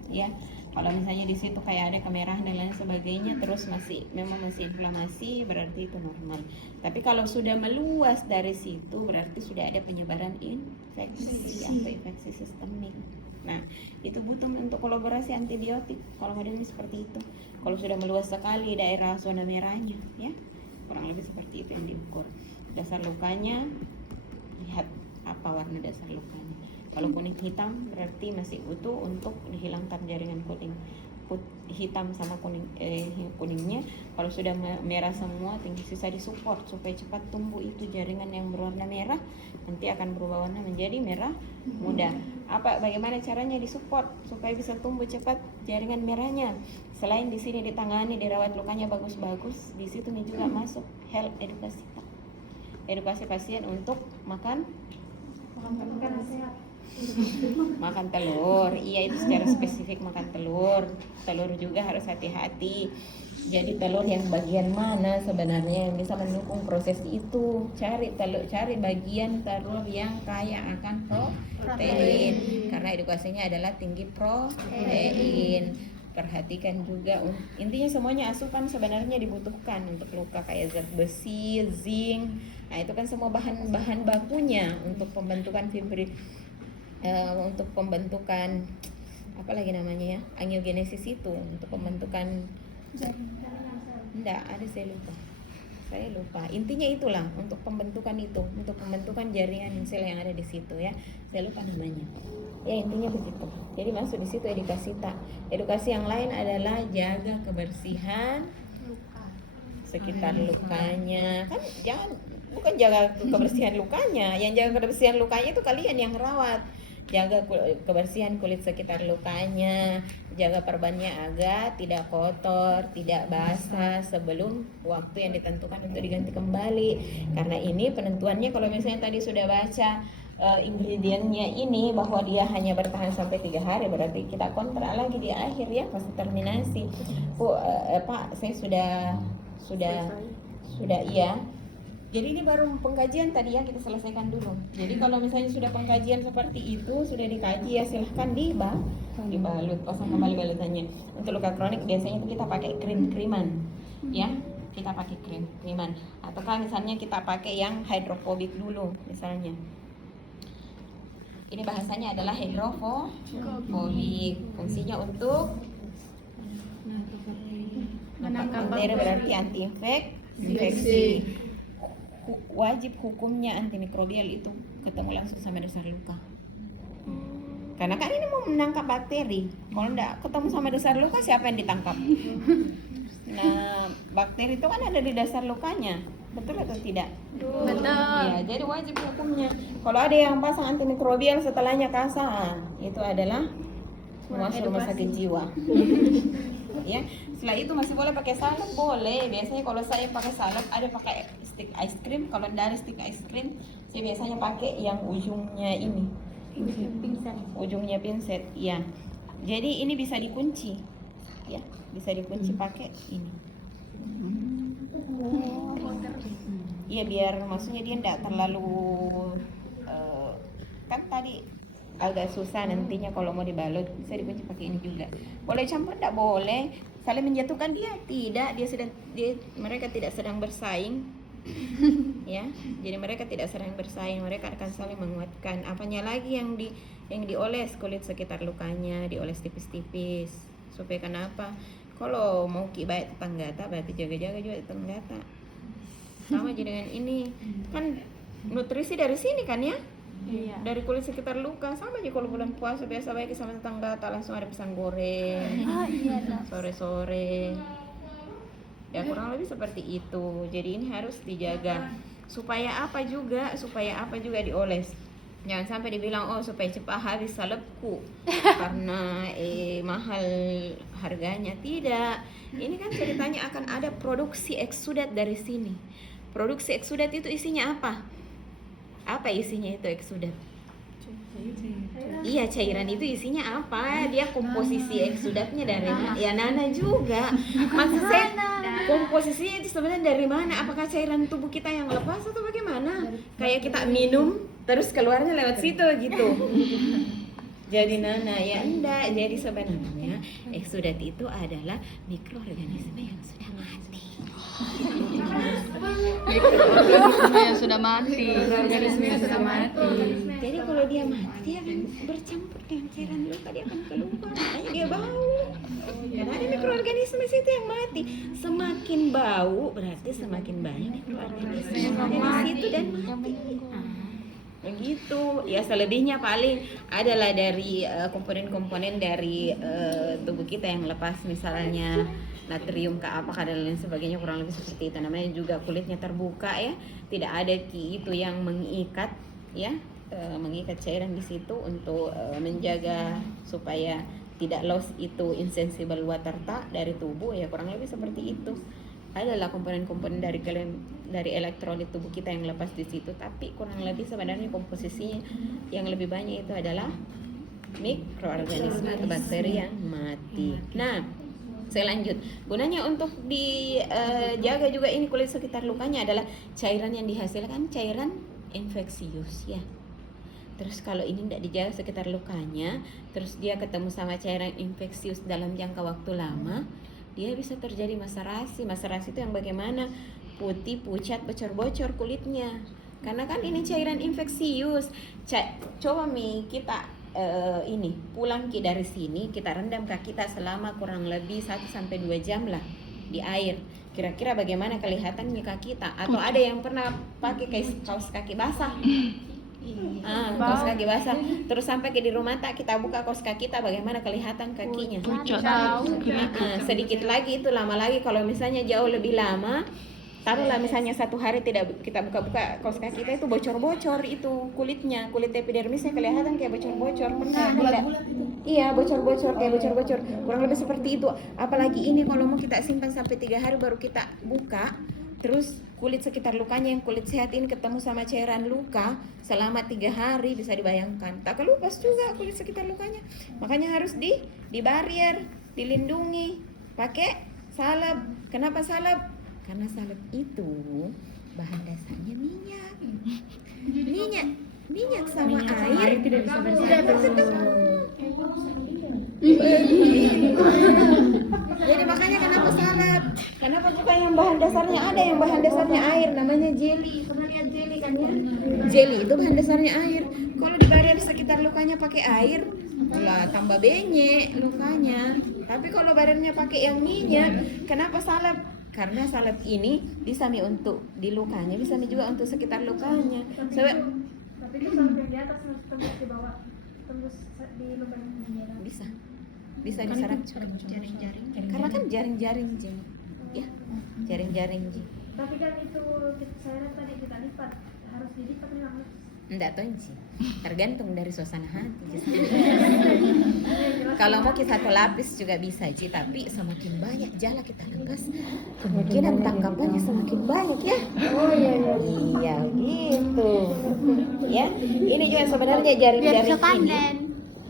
ya. Kalau misalnya di situ kayak ada kemerahan dan lain sebagainya terus memang masih inflamasi berarti itu normal. Tapi kalau sudah meluas dari situ berarti sudah ada penyebaran infeksi atau infeksi sistemik. Nah, itu butuh untuk kolaborasi antibiotik kalau modelnya seperti itu. Kalau sudah meluas sekali daerah zona merahnya ya. Kurang lebih seperti itu yang diukur. Dasar lukanya, lihat apa warna dasar lukanya. Kalau kuning hitam berarti masih utuh untuk dihilangkan jaringan kuning. Hitam sama kuningnya. Kalau sudah merah semua tinggal sisa disupport supaya cepat tumbuh itu jaringan yang berwarna merah, nanti akan berubah warna menjadi merah muda. Bagaimana caranya disupport supaya bisa tumbuh cepat jaringan merahnya? Selain di sini ditangani, dirawat lukanya bagus-bagus, di situ nih juga masuk health edukasi. Edukasi pasien untuk makan telur. Iya, itu secara spesifik makan telur. Telur juga harus hati-hati. Jadi telur yang bagian mana sebenarnya yang bisa mendukung proses itu? Cari bagian telur yang kaya akan protein. Karena edukasinya adalah tinggi protein. Perhatikan juga intinya semuanya asupan sebenarnya dibutuhkan untuk luka kayak zat besi, zinc. Nah, itu kan semua bahan bakunya untuk pembentukan untuk pembentukan apa lagi namanya ya, angiogenesis itu untuk pembentukan enggak ada, saya lupa intinya itulah untuk pembentukan itu, untuk pembentukan jaringan sel yang ada di situ ya, saya lupa namanya ya. Intinya begitu. Jadi masuk di situ edukasi yang lain adalah jaga kebersihan sekitar lukanya. Kan bukan jaga kebersihan lukanya, yang jaga kebersihan lukanya itu kalian yang rawat. Jaga kebersihan kulit sekitar lukanya, jaga perbannya agar tidak kotor, tidak basah sebelum waktu yang ditentukan untuk diganti kembali. Karena ini penentuannya kalau misalnya tadi sudah baca ingredientnya ini bahwa dia hanya bertahan sampai 3 hari, berarti kita kontrak lagi di akhir ya, pasti terminasi. Pak, saya sudah iya. Jadi ini baru pengkajian tadi ya, kita selesaikan dulu. Jadi kalau misalnya sudah pengkajian seperti itu, sudah dikaji ya silahkan dibalut, pasang kembali balutannya. Untuk luka kronik biasanya itu kita pakai krim-kriman ya, kita pakai krim-kriman. Ataukah misalnya kita pakai yang hidrofobik dulu misalnya. Ini bahasanya adalah hidrofobik, fungsinya untuk menangkap bakteri, berarti anti infeksi. Wajib hukumnya antimikrobial itu ketemu langsung sama dasar luka. Karena kan ini mau menangkap bakteri. Kalau enggak ketemu sama dasar luka, siapa yang ditangkap? Nah, bakteri itu kan ada di dasar lukanya. Betul atau tidak? Betul. Ya, jadi wajib hukumnya. Kalau ada yang pasang antimikrobial setelahnya kasar, itu adalah masuk rumah sakit jiwa. Ya, setelah itu masih boleh pakai salep, boleh. Biasanya kalau saya pakai salep, ada pakai stick ice cream. Kalau dari stick ice cream, saya biasanya pakai yang ujungnya ini, ujungnya pinset. Ya, jadi ini bisa dikunci, ya, bisa dikunci pakai ini. Iya, biar maksudnya dia tidak terlalu kan tadi agak susah nantinya kalau mau dibalut, bisa dikunci pakai ini juga. Boleh campur, tidak boleh. Saling menjatuhkan dia tidak, mereka tidak sedang bersaing. Ya, jadi mereka tidak sedang bersaing, mereka akan saling menguatkan. Apanya lagi yang dioles kulit sekitar lukanya, dioles tipis-tipis. Supaya kenapa? Kalau mau kibat tetanggata, berarti jaga-jaga juga tetanggata. Sama aja dengan ini, kan nutrisi dari sini kan ya? Iya. Dari kulit sekitar luka. Sama aja kalau bulan puasa biasa baik sama tetanggata, langsung ada pisang goreng sore-sore. Ya kurang lebih seperti itu. Jadi ini harus dijaga. Supaya apa juga dioles. Jangan sampai dibilang supaya cepat habis salepku karena mahal harganya. Tidak. Ini kan ceritanya akan ada produksi eksudat dari sini. Produksi eksudat itu isinya apa? Apa isinya itu eksudat? Iya, cairan itu isinya apa? Dia komposisi eksudatnya dari mana? Ya Nana juga. Maksud saya komposisinya itu sebenarnya dari mana? Apakah cairan tubuh kita yang lepas atau bagaimana? Kayak kita minum terus keluarnya lewat situ gitu. Jadi Nana ya enggak. Jadi sebenarnya eksudat itu adalah mikroorganisme yang sudah mati. Mikroorganisme yang sudah mati. Jadi kalau dia mati, dia akan bercampur dengan cairan luka, dia akan keluar, makanya dia bau. Karena ada mikroorganisme situ yang mati. Semakin bau berarti semakin banyak mikroorganisme yang ada di situ dan mati. Begitu. Ya selebihnya paling adalah dari komponen-komponen dari tubuh kita yang lepas, misalnya natrium apakah dan lain sebagainya, kurang lebih seperti itu. Namanya juga kulitnya terbuka ya, tidak ada itu yang mengikat ya, mengikat cairan di situ untuk menjaga supaya tidak loss itu insensible water dari tubuh ya, kurang lebih seperti itu. Adalah komponen-komponen dari elektrolit tubuh kita yang lepas di situ, tapi kurang lebih sebenarnya komposisinya yang lebih banyak itu adalah mikroorganisme atau bakteri yang mati. Nah, saya lanjut. Gunanya untuk dijaga juga ini kulit sekitar lukanya adalah cairan yang dihasilkan cairan infeksius ya. Terus kalau ini tidak dijaga sekitar lukanya, terus dia ketemu sama cairan infeksius dalam jangka waktu lama, dia bisa terjadi maserasi. Maserasi itu yang bagaimana? Putih, pucat, bocor-bocor kulitnya. Karena kan ini cairan infeksius. Coba kita ini pulang dari sini, kita rendam kaki kita selama kurang lebih 1-2 jam lah di air. Kira-kira bagaimana kelihatannya kaki kita? Atau ada yang pernah pakai kaos kaki basah? Kaos kaki basah. Terus sampai di rumah kita buka kaos kaki kita, bagaimana kelihatan kakinya? Sedikit lagi itu lama lagi. Kalau misalnya jauh lebih lama, taruhlah misalnya 1 hari tidak kita buka kaos kaki kita, itu bocor-bocor itu kulitnya, kulit epidermisnya kelihatan kayak bocor-bocor. Pernah tidak? Iya, bocor-bocor kayak bocor-bocor. Kurang lebih seperti itu. Apalagi ini kalau mau kita simpan sampai 3 hari baru kita buka, terus kulit sekitar lukanya yang kulit sehat ini ketemu sama cairan luka selama 3 hari, bisa dibayangkan. Tak kelupas juga kulit sekitar lukanya. Makanya harus di barrier, dilindungi pakai salep. Kenapa salep? Karena salep itu bahan dasarnya minyak. Minyak sama air tidak bertemu. Jadi makanya kenapa salep? Kenapa bukan yang bahan dasarnya ada yang bahan dasarnya air, namanya jelly. Pernah lihat jelly kan ya? Jelly itu bahan dasarnya air. Kalau di barrier sekitar lukanya pakai air, lah tambah benyek lukanya. Tapi kalau barriernya pakai yang minyak, kenapa salep? Karena salep ini bisa untuk di lukanya, bisa juga untuk sekitar lukanya. Tapi itu salep yang di atas harus tembus di bawah, tembus di lubang merah. Bisa diserap jaring-jaring. Karena kan jaring-jaring Ji. Ya, jaring-jaring Ji. Tapi kan itu saya tadi kita lipat, harus dilipat memang. Enggak tahu Ji. Tergantung dari suasana hati. Kalau mau kita 1 lapis juga bisa Ji, tapi semakin banyak jala kita lepas, kemungkinan tangkapannya semakin banyak ya. Oh iya. Iya gitu. Ya, ini juga sebenarnya jaring-jaring ini.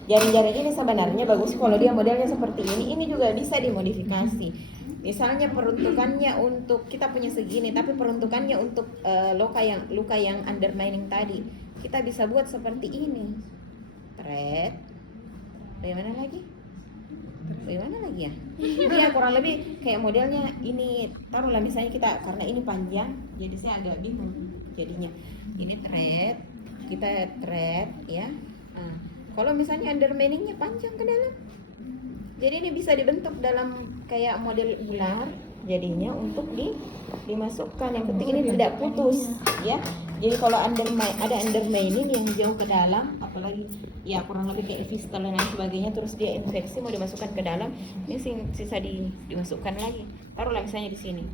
Jaring-jaring ini sebenarnya bagus kalau dia modelnya seperti ini. Ini juga bisa dimodifikasi. Misalnya peruntukannya untuk kita punya segini, tapi peruntukannya untuk luka yang undermining tadi, kita bisa buat seperti ini. Thread. Bagaimana lagi ya? Iya kurang lebih kayak modelnya ini. Taruhlah misalnya kita, karena ini panjang, jadi saya agak bingung jadinya. Ini thread, kita thread ya. Nah, kalau misalnya underminingnya panjang ke dalam, jadi ini bisa dibentuk dalam kayak model ular jadinya untuk dimasukkan. Yang penting ini tidak putus ya. Jadi kalau ada undermining yang jauh ke dalam, apalagi ya kurang lebih kayak fistula dan sebagainya, terus dia infeksi mau dimasukkan ke dalam, ini sisa dimasukkan lagi. Taruhlah misalnya di sini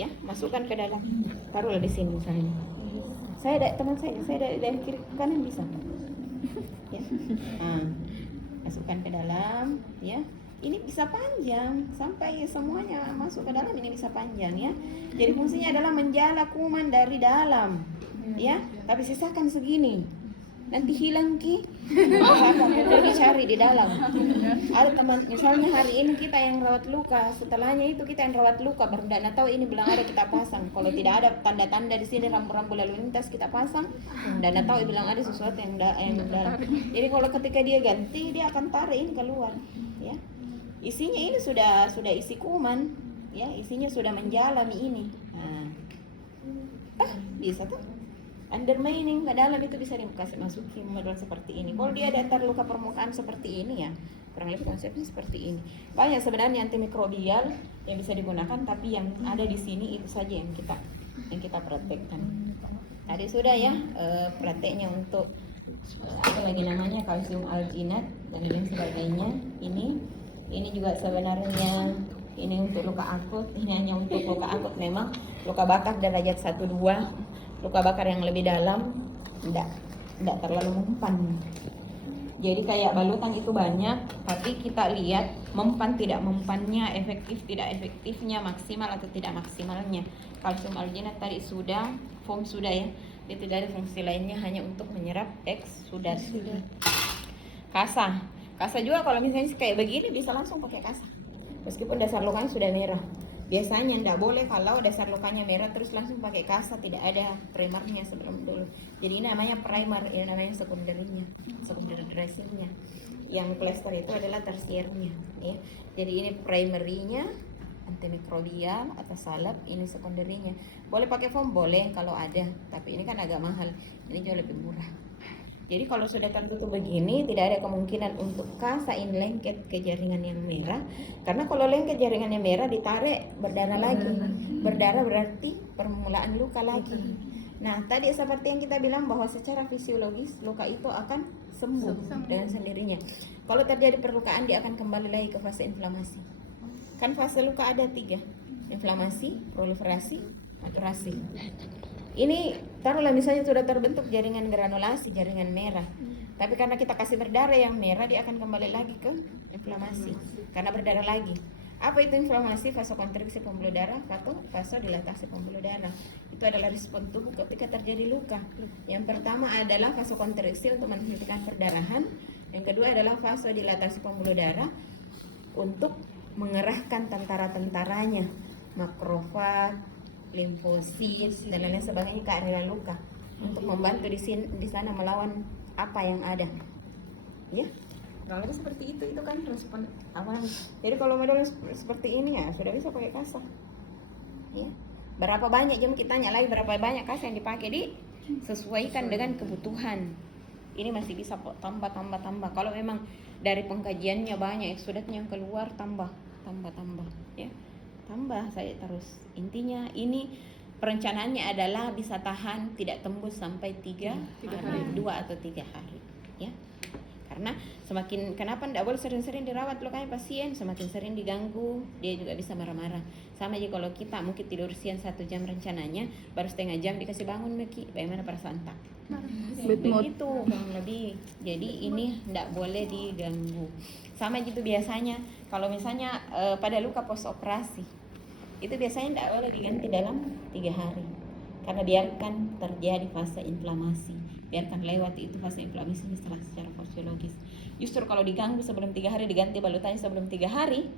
ya, masukkan ke dalam, taruhlah di sini misalnya. Teman saya dari kiri ke kanan bisa ya. Masukkan ke dalam ya. Ini bisa panjang sampai semuanya masuk ke dalam, ini bisa panjang ya. Jadi fungsinya adalah menjala kuman dari dalam ya. Tapi sisakan segini, nanti hilang kita dicari di dalam. Ada teman misalnya hari ini kita yang rawat luka, setelahnya itu kita yang rawat luka, baru tidak tahu ini bilang ada kita pasang. Kalau tidak ada tanda-tanda di sini rambu-rambu lalu lintas kita pasang, dan tahu bilang ada sesuatu yang dalam. Jadi kalau ketika dia ganti, dia akan tarik ini keluar ya. Isinya ini sudah isi kuman ya, isinya sudah menjalani ini. Bisa tuh undermining ke dalam itu bisa dikasih masukin model seperti ini. Kalau dia datar luka permukaan seperti ini ya, kurang lebih konsepnya seperti ini. Banyak sebenarnya antimikrobial yang bisa digunakan, tapi yang ada di sini itu saja yang kita praktekkan. Tadi sudah ya prakteknya untuk apa lagi namanya, kalsium alginat dan lain sebagainya. Ini juga sebenarnya ini untuk luka akut, ini hanya untuk luka akut. Memang luka bakar derajat 1-2, luka bakar yang lebih dalam tidak terlalu mempan. Jadi kayak balutan itu banyak, tapi kita lihat mempan tidak mempannya, efektif tidak efektifnya, maksimal atau tidak maksimalnya. Kalsium alginat tadi sudah, foam sudah ya. Dia tidak ada fungsi lainnya, hanya untuk menyerap sudah. Kasa juga kalau misalnya kayak begini bisa langsung pakai kasa. Meskipun dasar lukanya sudah merah. Biasanya tidak boleh kalau dasar lukanya merah terus langsung pakai kasa, tidak ada primernya sebelum dulu. Jadi ini namanya primer, ini namanya secondary dressingnya. Yang plaster itu adalah tersiernya ya. Jadi ini primary-nya antimikrobial atau salep, ini secondary-nya. Boleh pakai foam boleh kalau ada, tapi ini kan agak mahal. Ini jauh lebih murah. Jadi kalau sudah tertutup begini, tidak ada kemungkinan untuk kasain lengket ke jaringan yang merah. Karena kalau lengket jaringan yang merah ditarik, berdarah lagi. Berdarah berarti permulaan luka lagi. Nah, tadi seperti yang kita bilang bahwa secara fisiologis luka itu akan sembuh dengan sendirinya. Kalau terjadi perlukaan, dia akan kembali lagi ke fase inflamasi. Kan fase luka ada 3, inflamasi, proliferasi, maturasi. Ini taruhlah misalnya sudah terbentuk jaringan granulasi, jaringan merah. Tapi karena kita kasih berdarah yang merah, dia akan kembali lagi ke inflamasi karena berdarah lagi. Apa itu inflamasi? Vasokonstriksi pembuluh darah atau vasodilatasi pembuluh darah. Itu adalah respon tubuh ketika terjadi luka. Yang pertama adalah vasokonstriksi untuk menghentikan perdarahan. Yang kedua adalah vasodilatasi pembuluh darah untuk mengerahkan tentara-tentaranya, makrofag, limfosit, dan lain sebagainya ke area luka untuk membantu di sana melawan apa yang ada. Ya. Kalau lebih seperti itu kan respon awal. Jadi kalau model seperti ini ya sudah bisa pakai kasa. Ya. Berapa banyak jam kita tanya lagi berapa banyak kasa yang dipakai sesuaikan dengan kebutuhan. Ini masih bisa tambah. Kalau memang dari pengkajiannya banyak eksudatnya yang keluar tambah ya. Tambah saya terus. Intinya ini perencanaannya adalah bisa tahan tidak tembus sampai 3 hari, 2 atau 3 hari ya. Karena kenapa tidak boleh sering-sering dirawat lukanya pasien, semakin sering diganggu dia juga bisa marah-marah. Sama aja kalau kita mungkin tidur siang 1 jam rencananya, baru setengah jam dikasih bangun Meki, bagaimana perasaan tak? Begitu kurang lebih. Jadi ini tidak boleh diganggu. Sama gitu biasanya kalau misalnya pada luka post operasi itu biasanya tidak boleh diganti dalam 3 hari. Karena biarkan terjadi fase inflamasi, biarkan lewat itu fase inflamasi secara fisiologis. Justru kalau diganggu sebelum 3 hari, diganti balutannya sebelum 3 hari,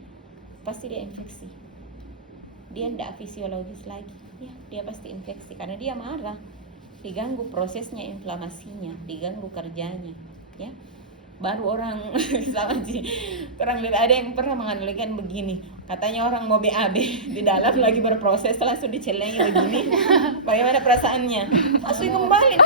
pasti dia infeksi. Dia tidak fisiologis lagi, ya, dia pasti infeksi karena dia marah, diganggu prosesnya inflamasinya, diganggu kerjanya, ya. Baru orang sama sih, kurang lebih ada yang pernah menganalogikan begini, katanya orang mau BAB di dalam lagi berproses langsung dicelengi begini, bagaimana perasaannya? Langsung kembali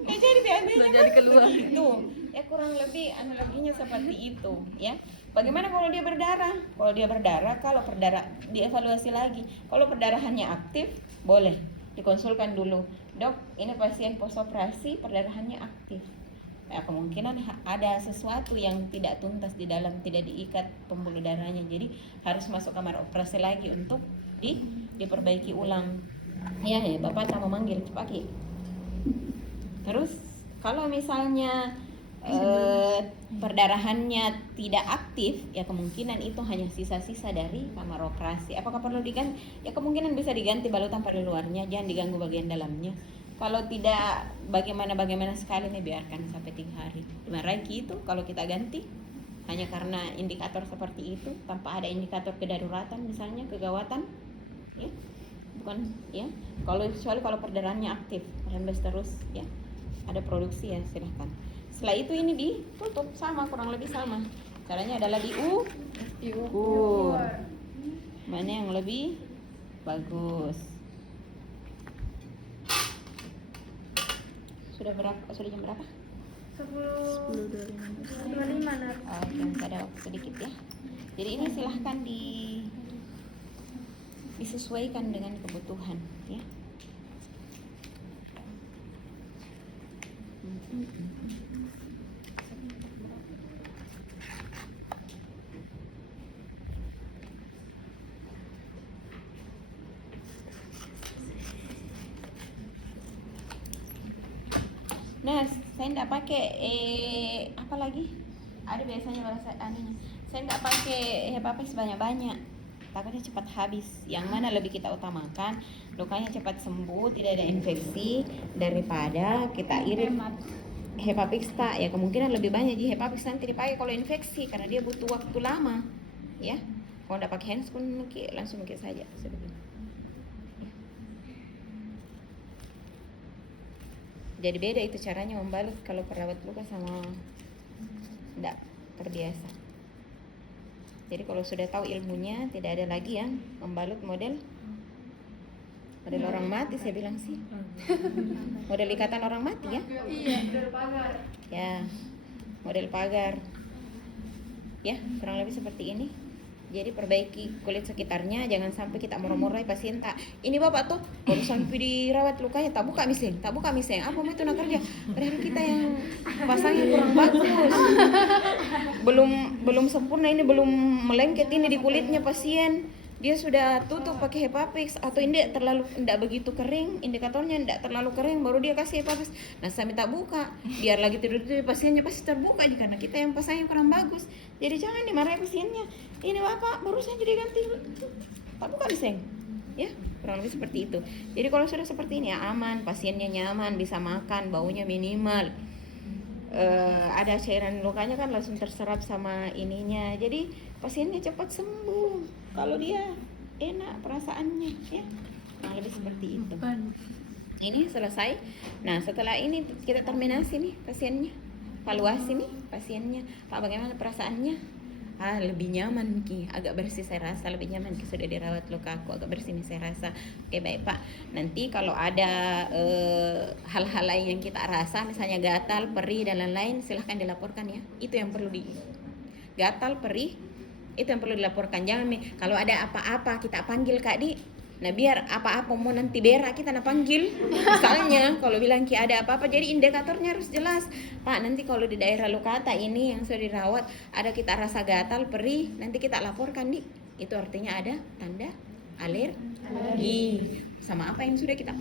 nggak jadi BAB-nya jadi keluar gitu. Ya kurang lebih analoginya seperti itu ya. Bagaimana kalau dia berdarah? Kalau perdarahan dievaluasi lagi. Kalau perdarahannya aktif, boleh dikonsulkan dulu. Dok, ini pasien post operasi perdarahannya aktif. Ya, kemungkinan ada sesuatu yang tidak tuntas di dalam, tidak diikat pembuluh darahnya, jadi harus masuk kamar operasi lagi untuk diperbaiki ulang. Ya, Bapak sama manggil pakai. Terus kalau misalnya perdarahannya tidak aktif, ya kemungkinan itu hanya sisa-sisa dari kamar operasi. Apakah perlu diganti? Ya kemungkinan bisa diganti balutan pada luarnya, jangan diganggu bagian dalamnya. Kalau tidak, bagaimana sekali nih, biarkan sampai 3 hari. Dimarahi itu kalau kita ganti hanya karena indikator seperti itu, tanpa ada indikator kedaruratan misalnya, kegawatan, ya, bukan, ya. Kecuali kalau perdarahannya aktif, rembes terus, ya, ada produksi, ya silahkan. Setelah itu ini ditutup sama, kurang lebih sama. Caranya adalah diukur. Mana yang lebih bagus? Sudah jam berapa? 10.25 Nar. Oh, yang ada waktu sedikit ya. Jadi ini silahkan disesuaikan dengan kebutuhan ya. Nah, saya tidak pakai apa lagi? Ada biasanya bahasa anehnya. Saya tidak pakai Hepapix banyak-banyak. Takutnya cepat habis. Yang mana lebih kita utamakan? Lukanya cepat sembuh, tidak ada infeksi, daripada kita irit Hepapix tak. Ya kemungkinan lebih banyak di Hepapix nanti dipakai kalau infeksi karena dia butuh waktu lama. Ya. Kalau tidak pakai handscoon langsung pakai saja sebegini. Jadi beda itu caranya membalut kalau perawat luka sama tidak terbiasa. Jadi kalau sudah tahu ilmunya, tidak ada lagi yang membalut model orang mati, saya bilang sih. Model ikatan orang mati ya. Ya, model pagar. Ya, kurang lebih seperti ini. Jadi perbaiki kulit sekitarnya, jangan sampai kita murah-murah pasien tak. Ini Bapak tuh baru sampai dirawat lukanya tak buka miseng. Apa mau itu nak kerja? Padahal kita yang pasangnya kurang bagus. Belum sempurna ini, belum melengket ini di kulitnya pasien. dia sudah tutup pakai Hepapix atau tidak begitu kering, indikatornya tidak terlalu kering, baru dia kasih Hepapix. Nah saya minta buka, biar lagi tidur pasiennya pasti terbuka aja, karena kita yang pasangnya kurang bagus. Jadi jangan dimarahi pasiennya. Ini bapak baru saja diganti, tak buka biseng, ya kurang lebih seperti itu. Jadi kalau sudah seperti ini ya aman, pasiennya nyaman, bisa makan, baunya minimal. Ada cairan lukanya kan langsung terserap sama ininya, jadi pasiennya cepat sembuh kalau dia enak perasaannya, ya nah lebih seperti itu. Ini selesai. Nah setelah ini kita terminasi nih pasiennya, evaluasi nih pasiennya, Pak bagaimana perasaannya? Lebih nyaman Ki, agak bersih saya rasa, lebih nyaman Ki, sudah dirawat luka aku agak bersih nih saya rasa. Oke baik Pak, nanti kalau ada hal-hal lain yang kita rasa, misalnya gatal, perih dan lain-lain, silahkan dilaporkan ya. Itu yang perlu gatal, perih, itu yang perlu dilaporkan. Jangan kalau ada apa-apa kita panggil Kak Di. Nah biar apa-apa mau nanti berak kita panggil. Misalnya kalau bilang Ki ada apa-apa, jadi indikatornya harus jelas. Pak nanti kalau di daerah Lokata ini yang sudah dirawat ada kita rasa gatal, perih, nanti kita laporkan Di. Itu artinya ada tanda alergi sama apa yang sudah kita